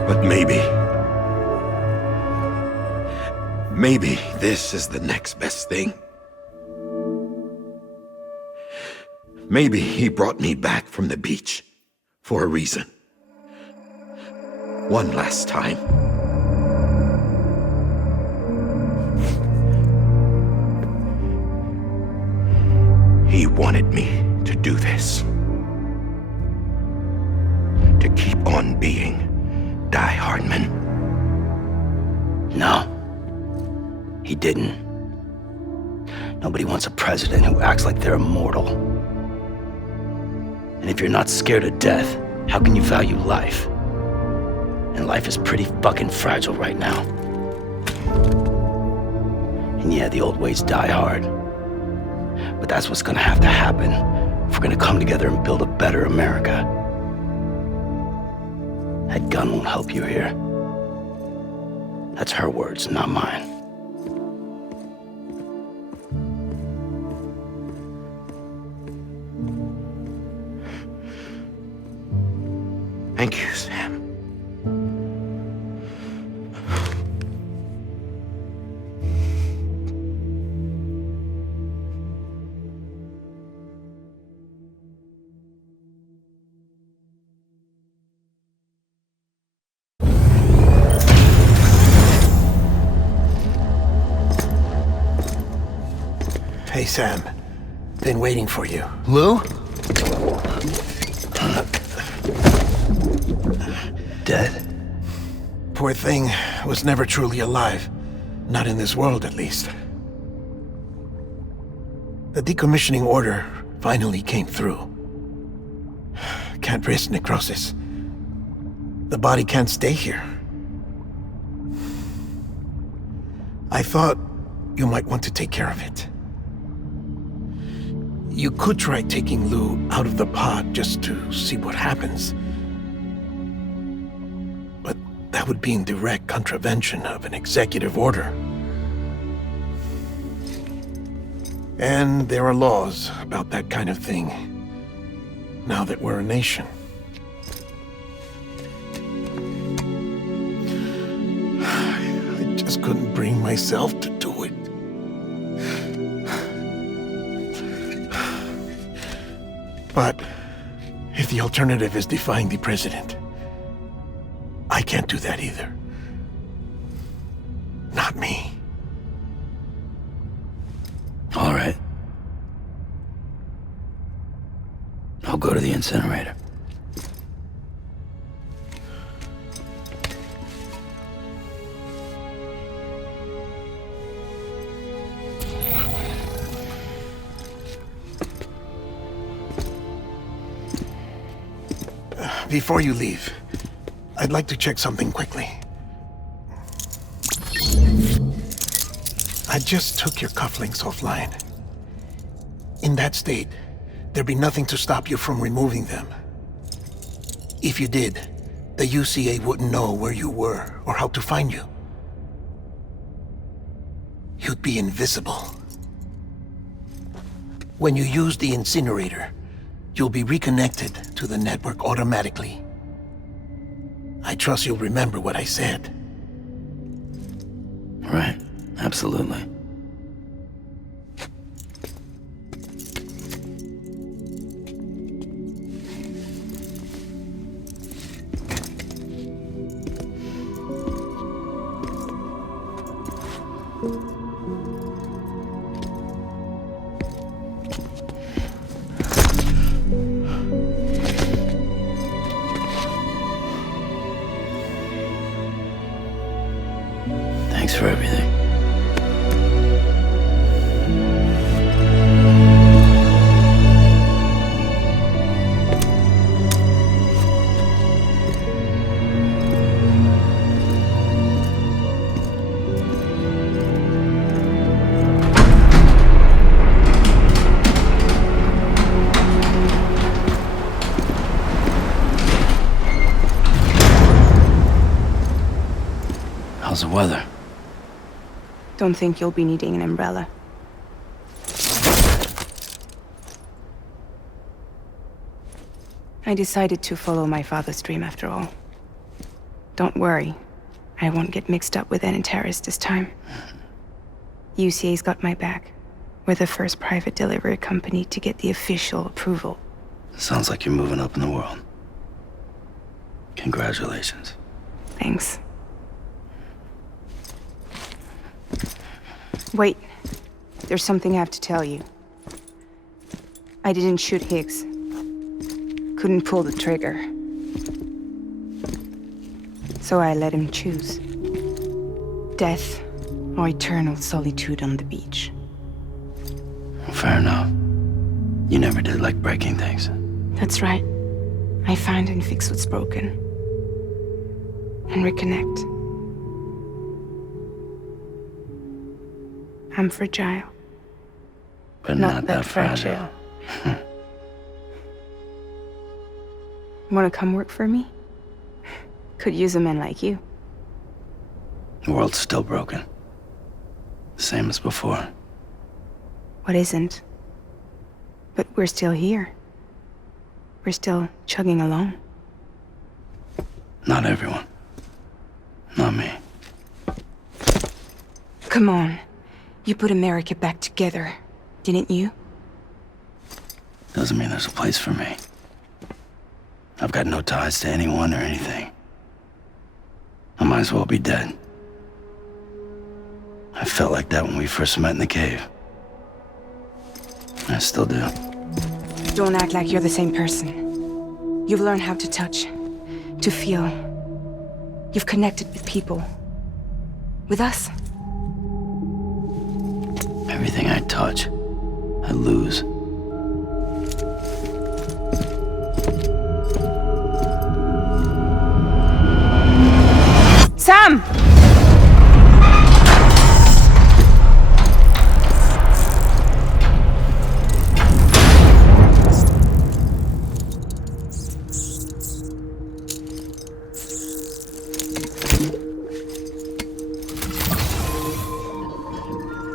But maybe this is the next best thing. Maybe he brought me back from the beach for a reason. One last time. He wanted me to do this. To keep on being Die Hardman. No. He didn't. Nobody wants a president who acts like they're immortal. And if you're not scared of death, how can you value life? And life is pretty fucking fragile right now. And yeah, the old ways die hard. But that's what's gonna have to happen if we're gonna come together and build a better America. That gun won't help you here. That's her words, not mine. Thank you, Sam. Hey, Sam. Been waiting for you. Lou? Dead? Poor thing was never truly alive. Not in this world, at least. The decommissioning order finally came through. Can't risk necrosis. The body can't stay here. I thought you might want to take care of it. You could try taking Lou out of the pod just to see what happens. But that would be in direct contravention of an executive order. And there are laws about that kind of thing, now that we're a nation. I just couldn't bring myself to do it. But if the alternative is defying the president, I can't do that either. Not me. All right. I'll go to the incinerator. Before you leave, I'd like to check something quickly. I just took your cufflinks offline. In that state, there'd be nothing to stop you from removing them. If you did, the UCA wouldn't know where you were or how to find you. You'd be invisible. When you use the incinerator, you'll be reconnected to the network automatically. I trust you'll remember what I said. Right. Absolutely. Thanks for everything. How's the weather? Don't think you'll be needing an umbrella. I decided to follow my father's dream after all. Don't worry, I won't get mixed up with any terrorists this time. UCA's got my back. We're the first private delivery company to get the official approval. Sounds like you're moving up in the world. Congratulations. Thanks. Wait, there's something I have to tell you. I didn't shoot Higgs. Couldn't pull the trigger. So I let him choose. Death or eternal solitude on the beach. Fair enough. You never did like breaking things. That's right. I find and fix what's broken. And reconnect. I'm fragile. But not that fragile. Wanna come work for me? Could use a man like you. The world's still broken. Same as before. What isn't? But we're still here. We're still chugging along. Not everyone. Not me. Come on. You put America back together, didn't you? Doesn't mean there's a place for me. I've got no ties to anyone or anything. I might as well be dead. I felt like that when we first met in the cave. I still do. Don't act like you're the same person. You've learned how to touch, to feel. You've connected with people. With us. Everything I touch, I lose. Sam!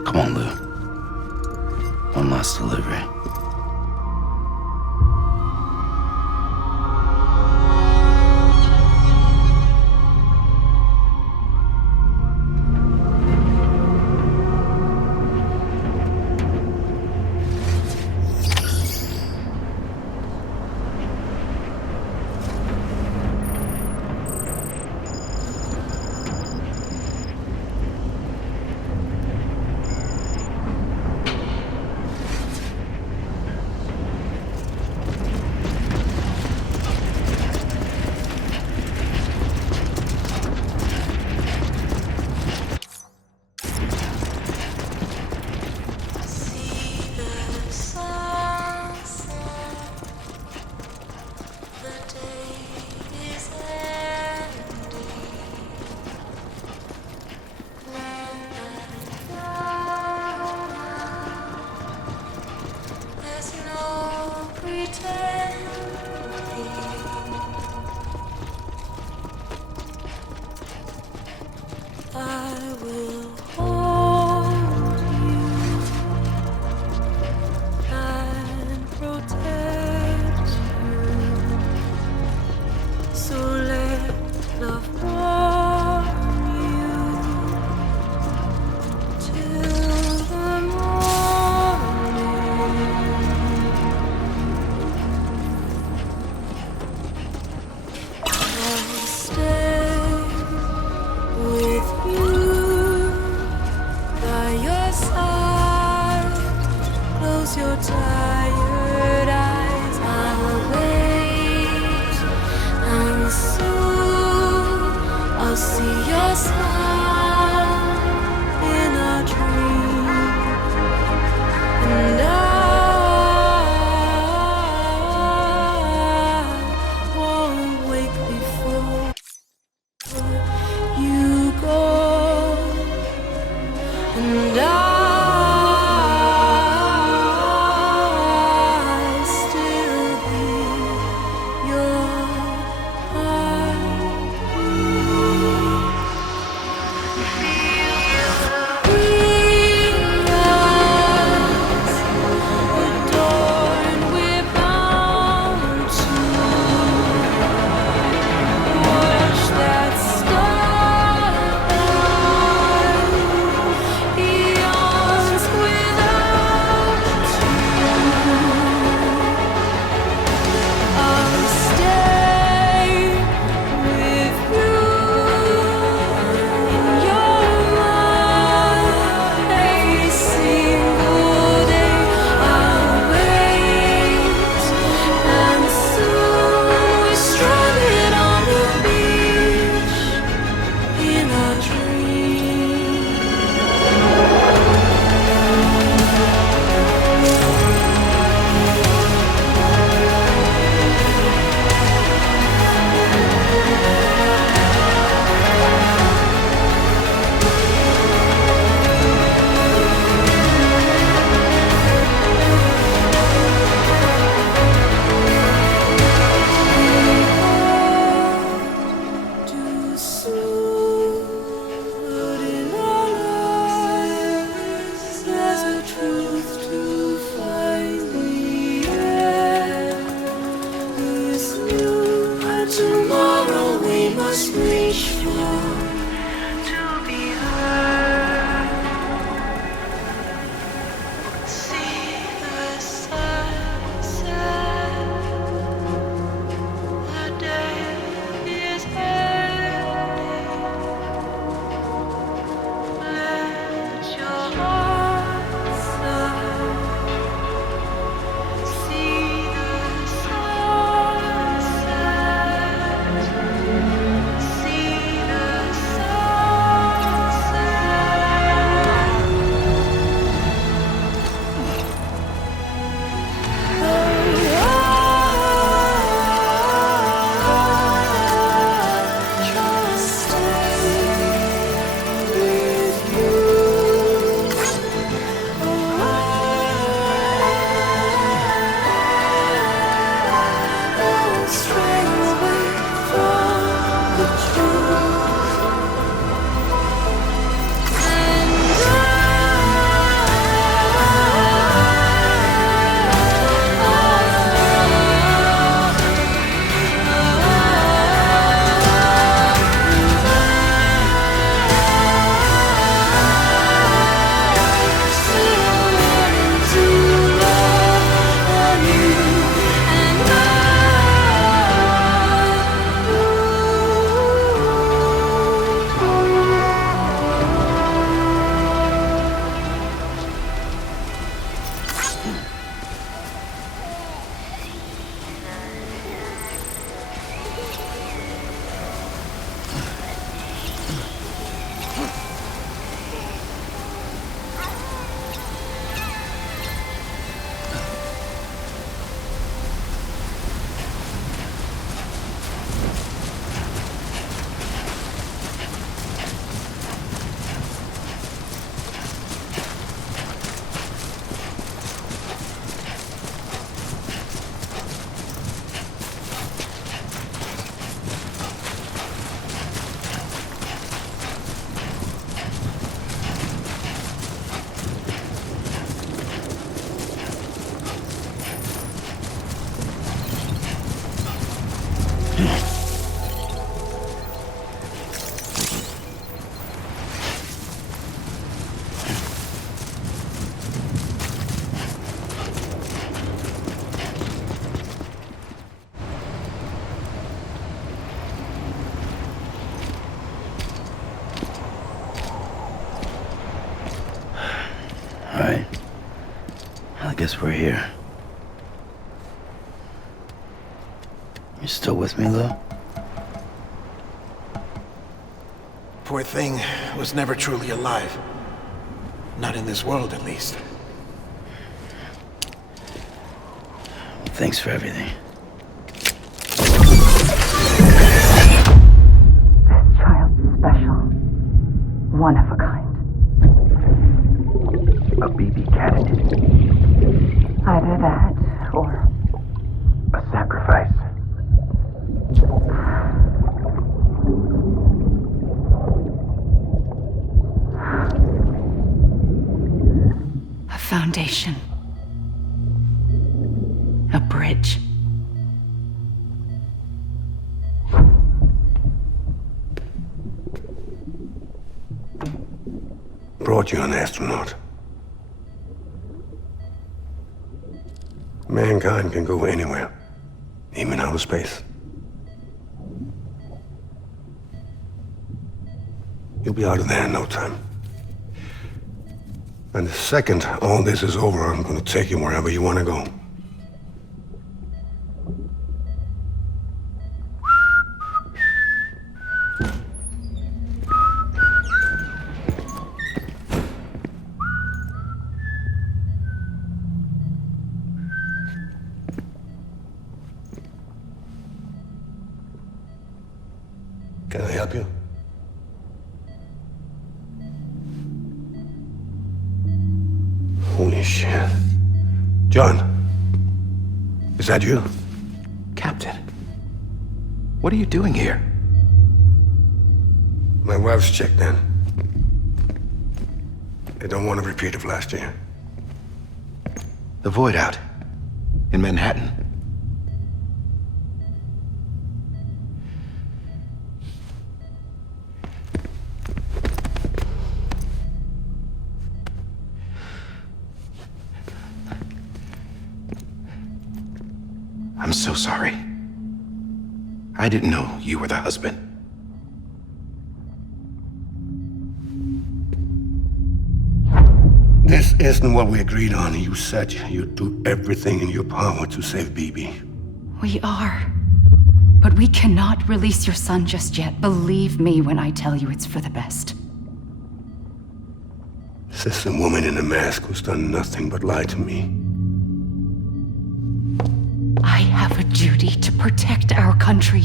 Come on, Lou. One last delivery. will hold you and protect you. So let love warm you till the morning. I'll stay with you by your side. Close your tired eyes. I'll wait, and soon I'll see your smile in a dream, and I won't wake before you go, and I still hear your heartbeat. Adorned, we're bound to watch that starlight beyond right. I guess we're here. You still with me, though? Poor thing was never truly alive. Not in this world, at least. Thanks for everything. This child's special. One of a kind. A BB candidate. Either that, or A sacrifice. a foundation. A bridge. Brought you an astronaut. Mankind can go anywhere, even outer space. You'll be out of there in no time. And the second all this is over, I'm gonna take you wherever you wanna go. Can I help you? Holy shit. John, is that you? Captain, what are you doing here? My wife's checked in. They don't want a repeat of last year. The Void Out. In Manhattan. I'm so sorry. I didn't know you were the husband. This isn't what we agreed on. You said you'd do everything in your power to save BB. We are. But we cannot release your son just yet. Believe me when I tell you it's for the best. This is a woman in a mask who's done nothing but lie to me. I have a duty to protect our country.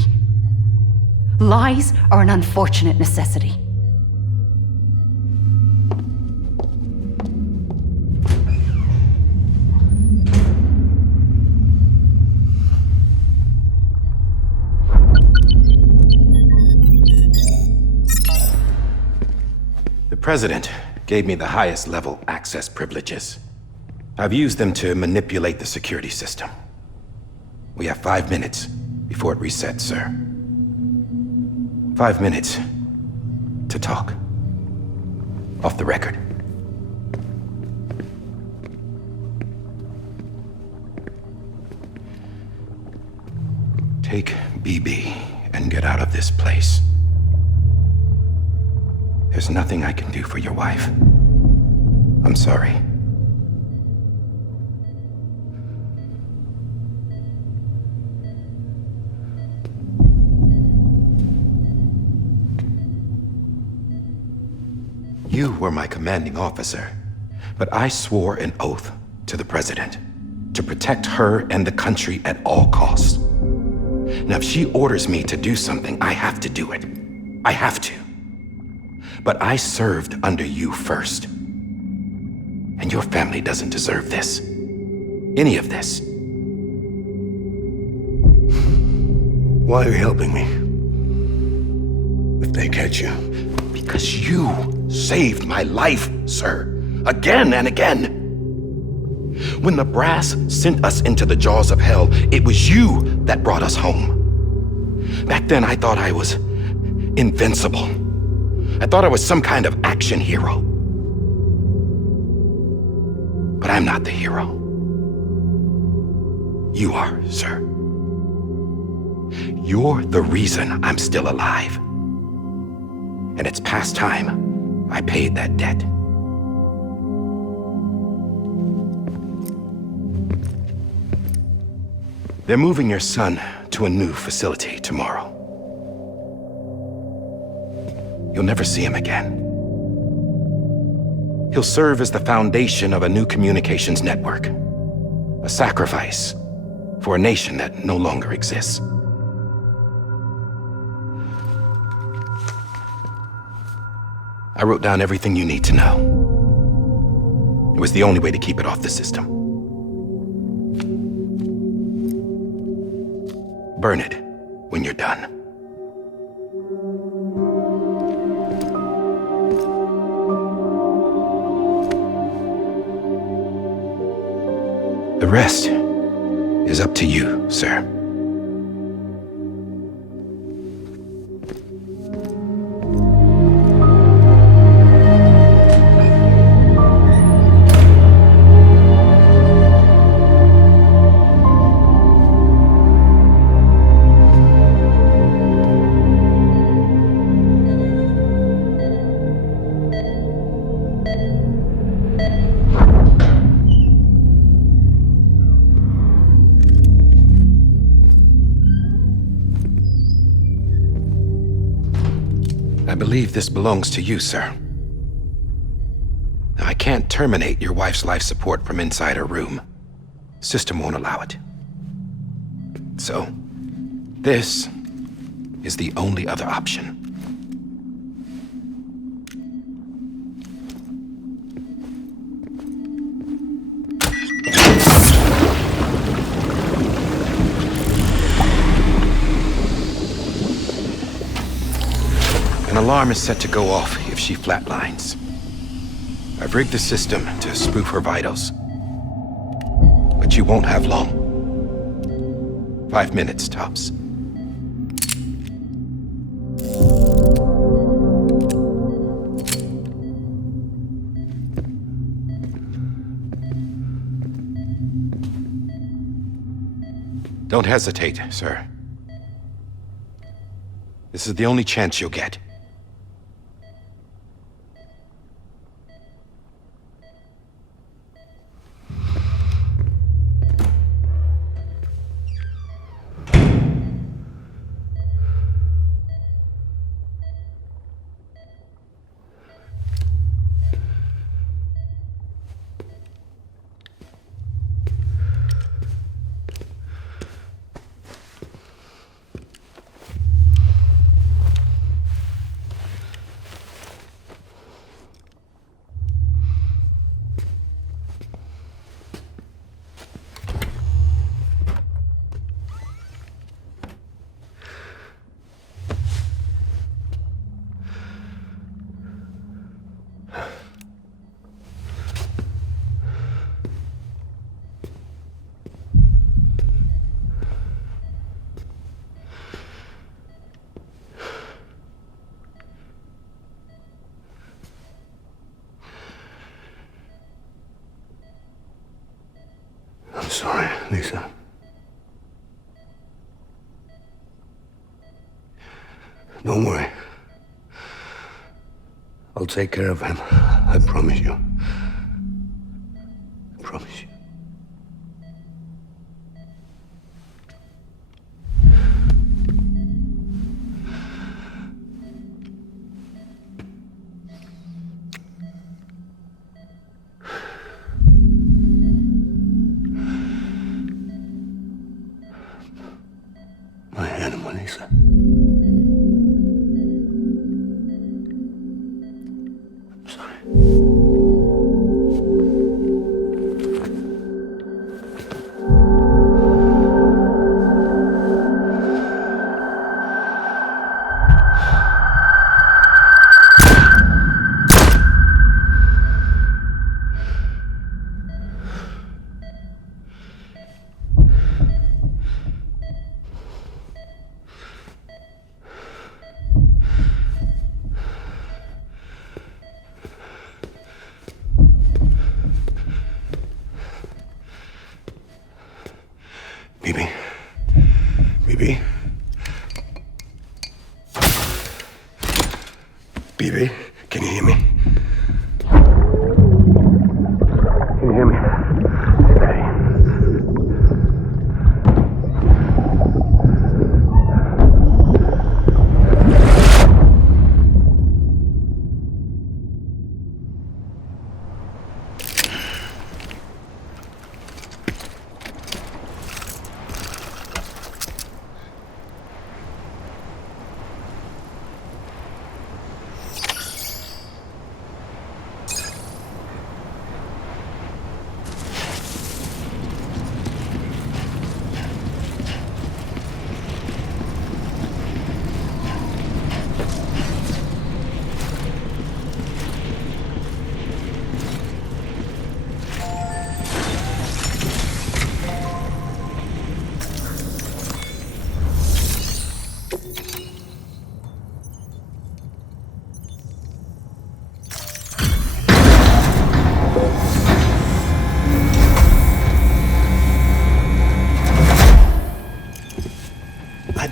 Lies are an unfortunate necessity. The President gave me the highest level access privileges. I've used them to manipulate the security system. We have 5 minutes before it resets, sir. 5 minutes to talk. Off the record. Take BB and get out of this place. There's nothing I can do for your wife. I'm sorry. You were my commanding officer, but I swore an oath to the President to protect her and the country at all costs. Now, if she orders me to do something, I have to do it. I have to. But I served under you first. And your family doesn't deserve this. Any of this. Why are you helping me? If they catch you. Because you saved my life, sir. Again and again. When the brass sent us into the jaws of hell, it was you that brought us home. Back then, I thought I was invincible. I thought I was some kind of action hero. But I'm not the hero. You are, sir. You're the reason I'm still alive. And it's past time I paid that debt. They're moving your son to a new facility tomorrow. You'll never see him again. He'll serve as the foundation of a new communications network. A sacrifice for a nation that no longer exists. I wrote down everything you need to know. It was the only way to keep it off the system. Burn it when you're done. The rest is up to you, sir. I believe this belongs to you, sir. I can't terminate your wife's life support from inside her room. System won't allow it. So, this is the only other option. An alarm is set to go off if she flatlines. I've rigged the system to spoof her vitals. But you won't have long. 5 minutes, tops. Don't hesitate, sir. This is the only chance you'll get. I'm sorry, Lisa. Don't worry. I'll take care of him. I promise you. I promise you. My animal, Lisa. I'm sorry. Bibi. Bibi. Bibi, can you hear me? Can you hear me? Steady.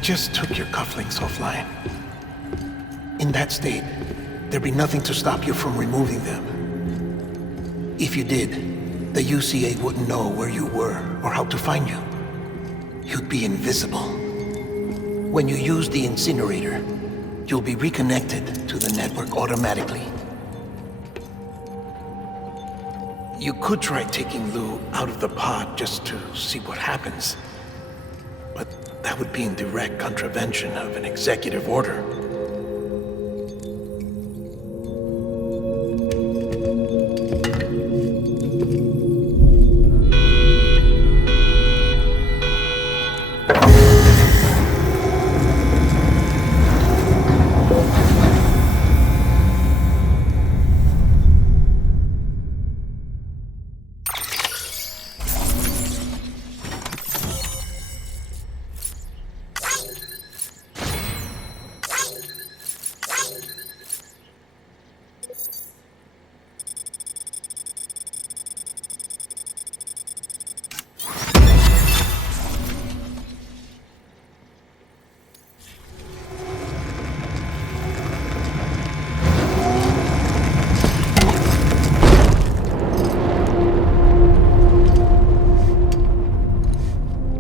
just took your cufflinks offline. In that state, there'd be nothing to stop you from removing them. If you did, the UCA wouldn't know where you were or how to find you. You'd be invisible. When you use the incinerator, you'll be reconnected to the network automatically. You could try taking Lou out of the pod just to see what happens. But that would be in direct contravention of an executive order.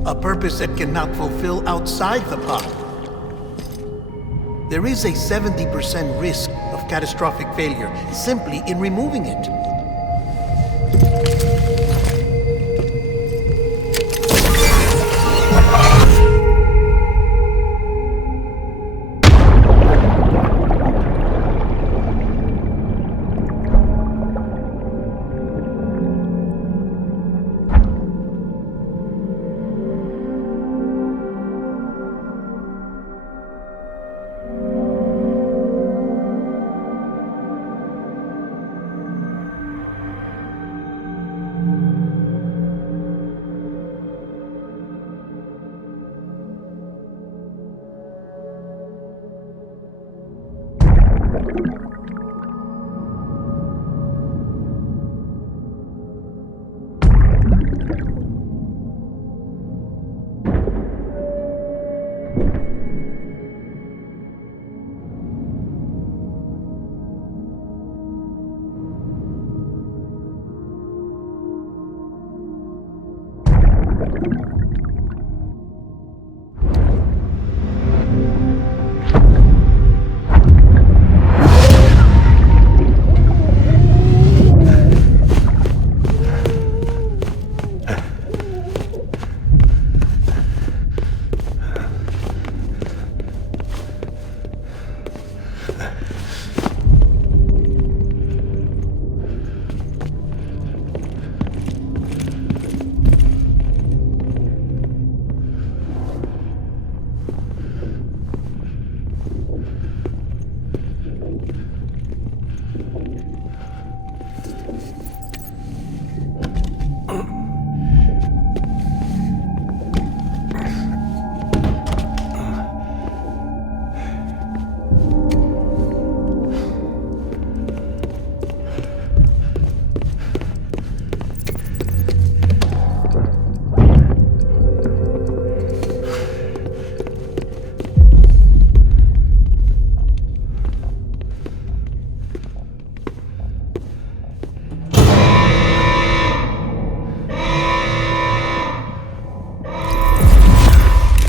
A purpose that cannot fulfill outside the pod. There is a 70% risk of catastrophic failure simply in removing it.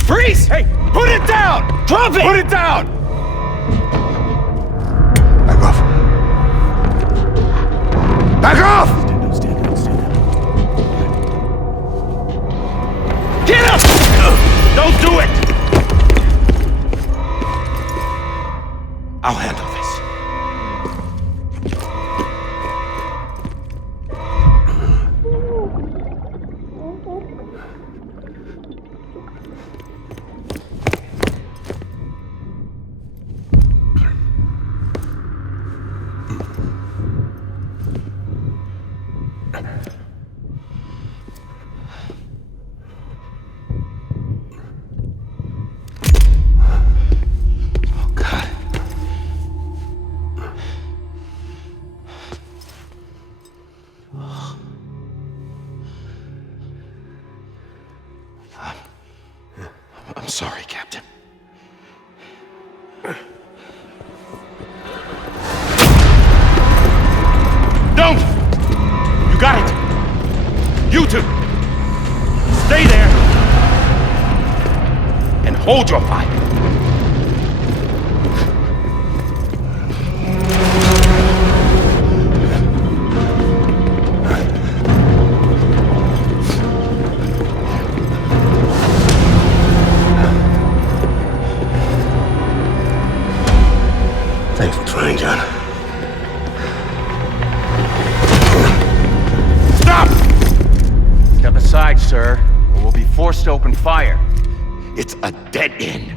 Freeze! Hey, put it down! Drop it! Put it down! Back off. Back off! Get up! Don't do it! I'll handle this. Stay there! And hold your fire. Thanks for trying, John. Stop! Step aside, sir, or we'll be forced to open fire. It's a dead end.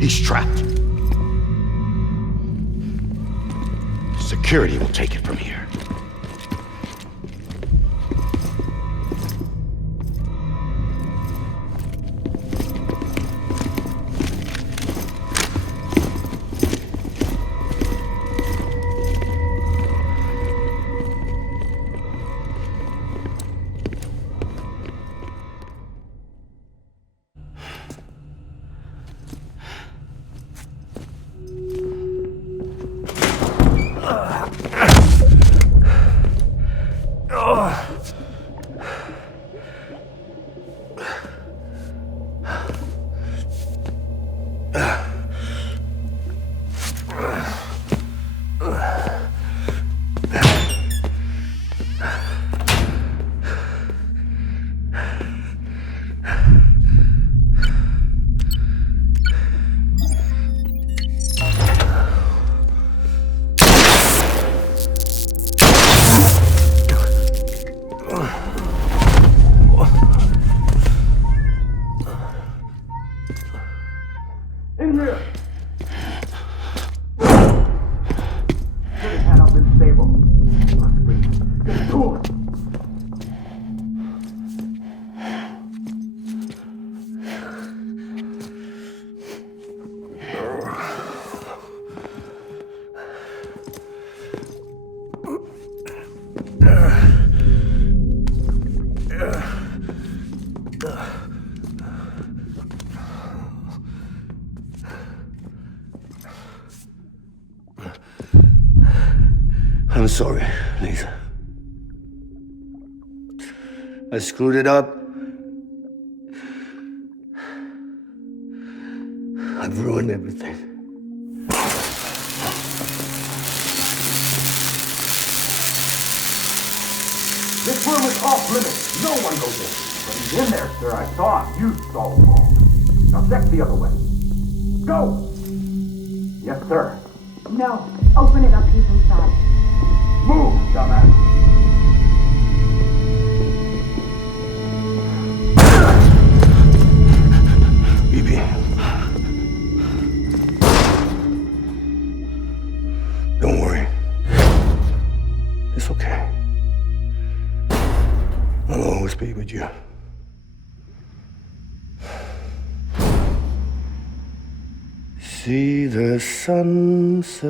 He's trapped. Security will take it from here. I'm sorry, Lisa. I screwed it up. I've ruined everything. This room is off limits. No one goes in. But he's in there, sir. I saw him. You saw him all. Now check the other way. Go! Yes, sir. No. Open it up. He's inside. Move, dumbass. Bibi. Don't worry. It's okay. I'll always be with you. See the sunset.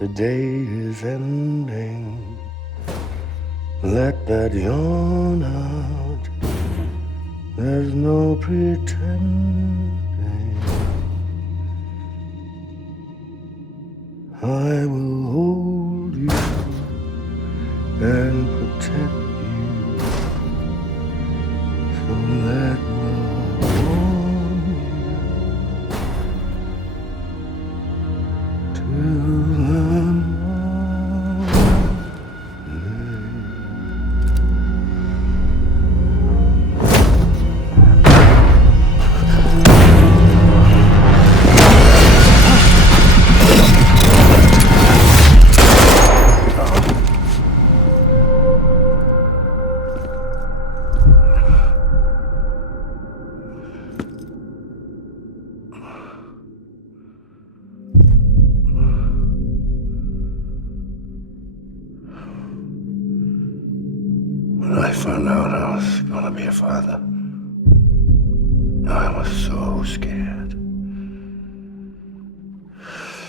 The day is ending. Let that yawn out. There's no pretending. I will hold you and protect you. So let love warm you till the When I found out I was gonna be a father, I was so scared.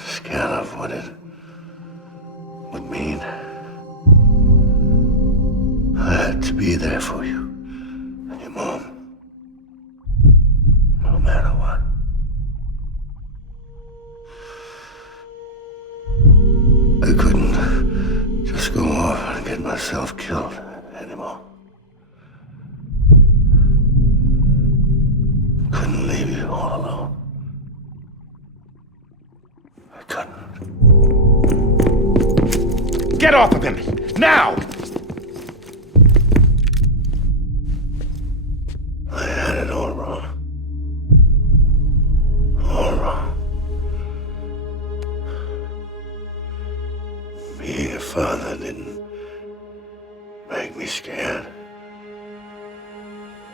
Scared of what it would mean. I had to be there for you and your mom, no matter what. I couldn't just go off and get myself killed anymore. Get off of him! Now! I had it all wrong. All wrong. Being a father didn't make me scared.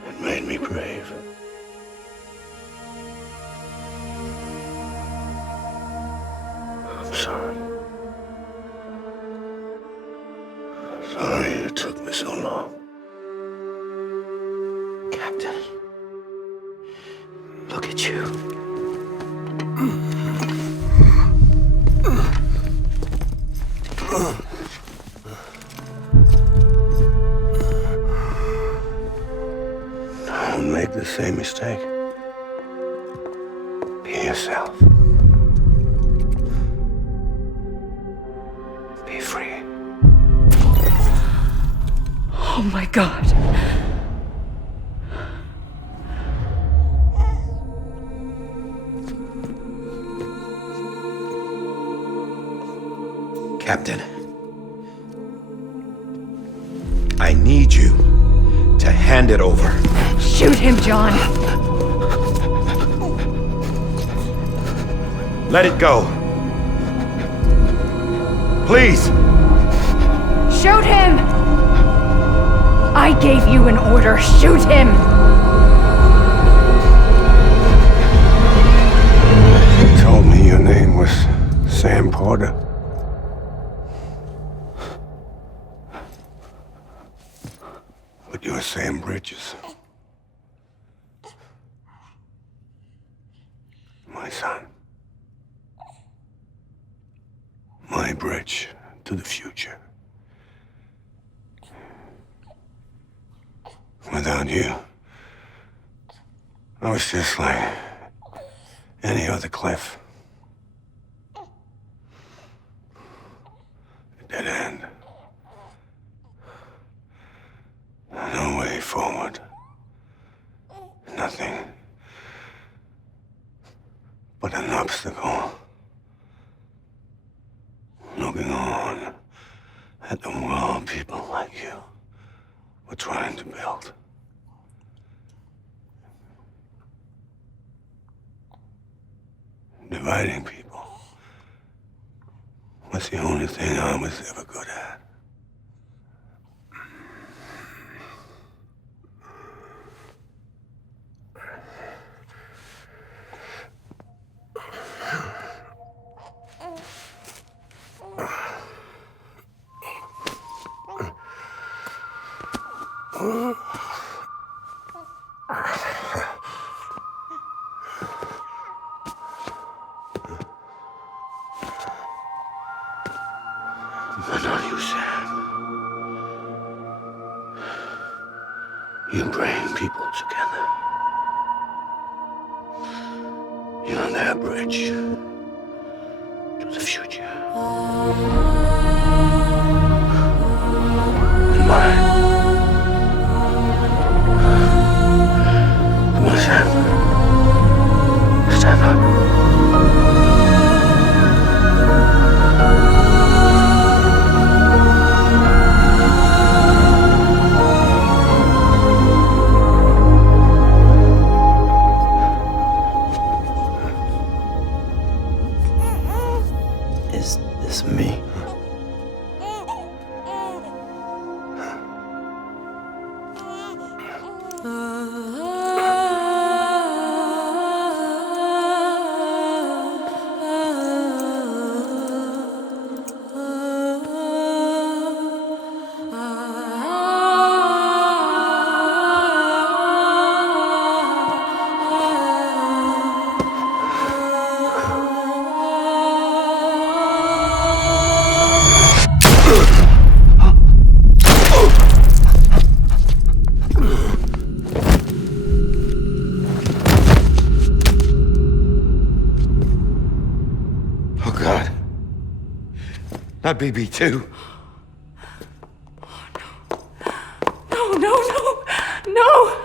It made me brave. I'm sorry. Sorry it took me so long. Captain, look at you. Don't make the same mistake. Be yourself. Be free. Oh my God. Captain, I need you to hand it over. Shoot him, John. Let it go. Please. Shoot him! I gave you an order. Shoot him! You told me your name was Sam Porter. But you're Sam Bridges. My son. My bridge to the future. Without you, I was just like any other Cliff. A dead end. No way forward. Nothing but an obstacle. Looking on at the world people like you were trying to build. Dividing people was the only thing I was ever good at. But not you, Sam. You bring people together. You're their bridge to the future. And mine. Come on, Sam. Stand up. Is this me? Oh, God. Not BB2. No, no, no, no!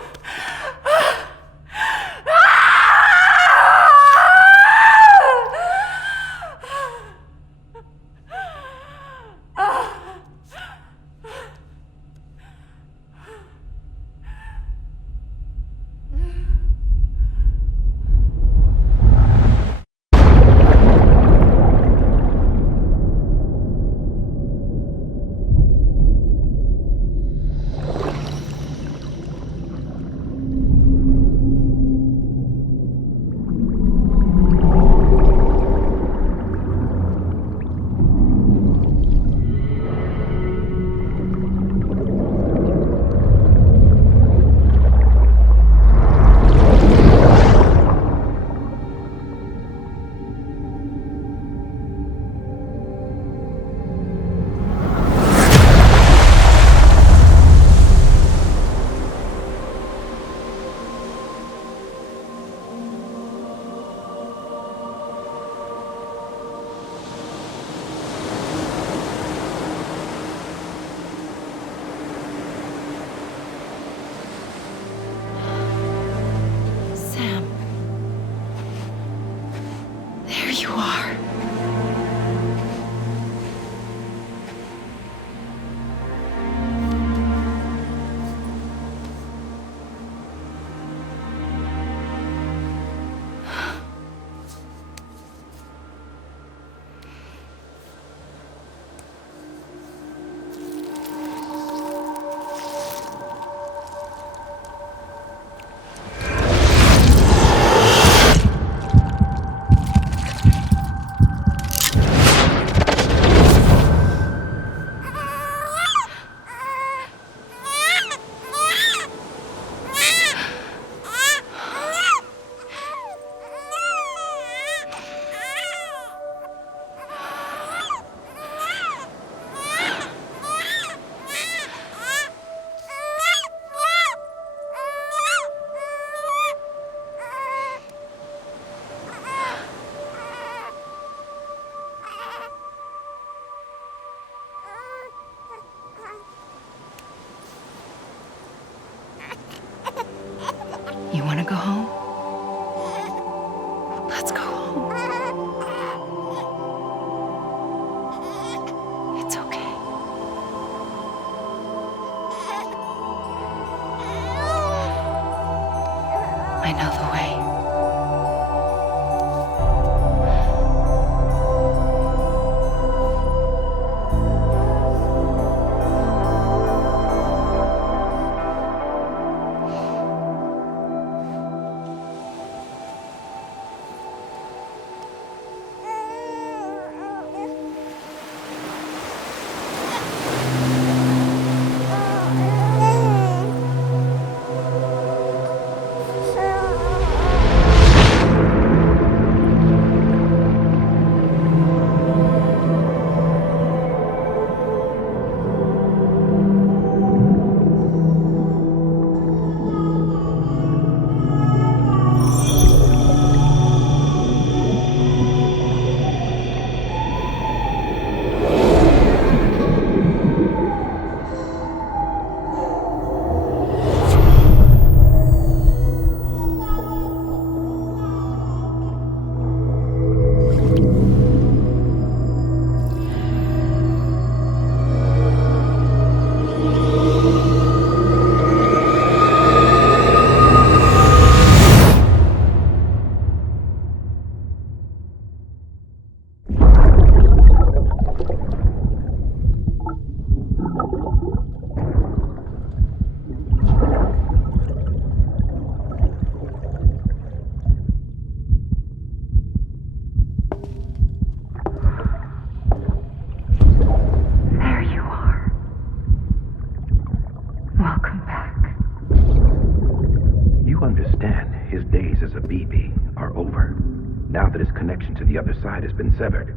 connection to the other side has been severed.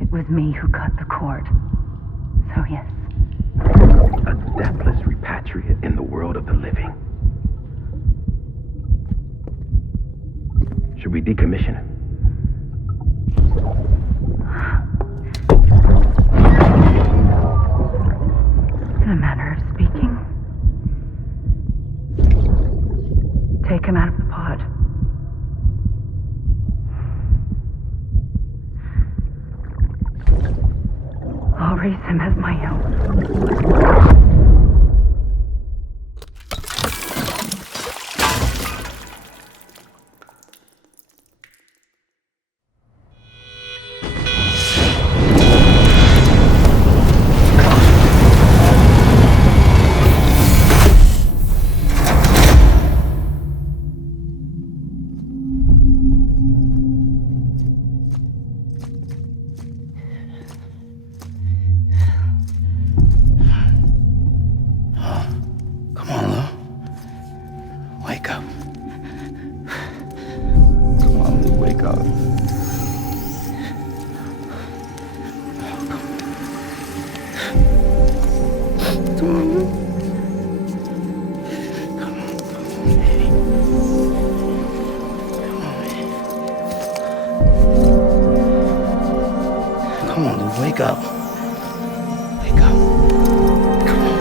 It was me who cut the cord. So yes. A deathless repatriate in the world of the living. Should we decommission it? In a manner of speaking. Take him out of the pod. I'll raise him as my own. Come on, Lou. Wake up. Come on, Lou, wake up. Come on, Lou. Come on, baby. Come on, baby. Come on, Lou, wake up. Wake up. Come on.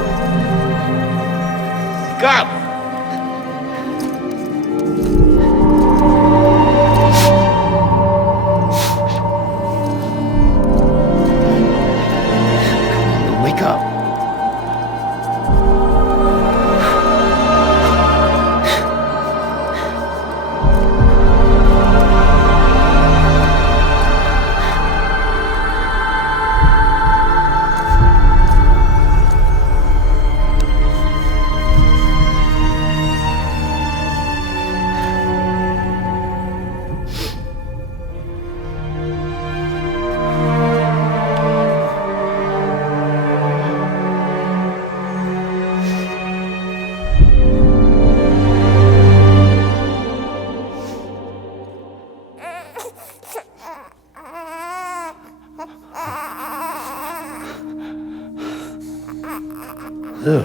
Wake up! Wake up. Lou.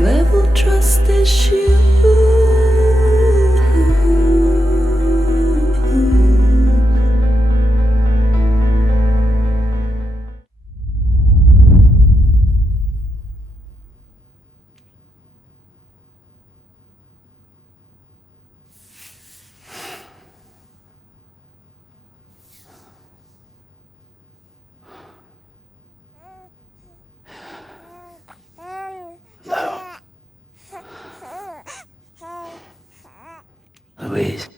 level trust issue. Louise.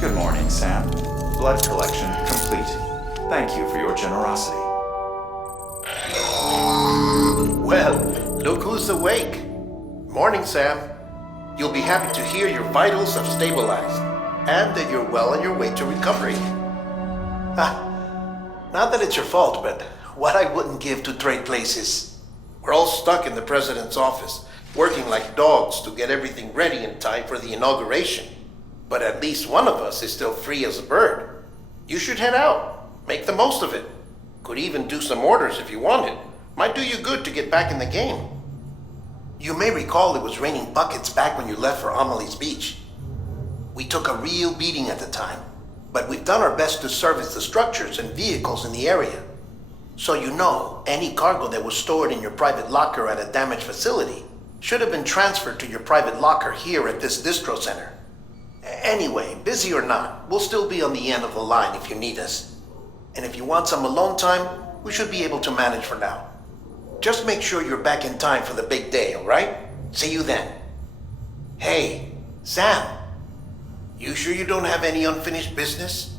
Good morning, Sam. Blood collection complete. Thank you for your generosity. Well, look who's awake. Morning, Sam. You'll be happy to hear your vitals have stabilized, and that you're well on your way to recovery. Not that it's your fault, but what I wouldn't give to trade places. We're all stuck in the president's office, working like dogs to get everything ready in time for the inauguration. But at least one of us is still free as a bird. You should head out. Make the most of it. Could even do some orders if you wanted. Might do you good to get back in the game. You may recall it was raining buckets back when you left for Amelie's Beach. We took a real beating at the time. but we've done our best to service the structures and vehicles in the area. So you know, any cargo that was stored in your private locker at a damaged facility should have been transferred to your private locker here at this distro center. Anyway, busy or not, we'll still be on the end of the line if you need us. And if you want some alone time, we should be able to manage for now. Just make sure you're back in time for the big day, alright? See you then. Hey, Sam. You sure you don't have any unfinished business?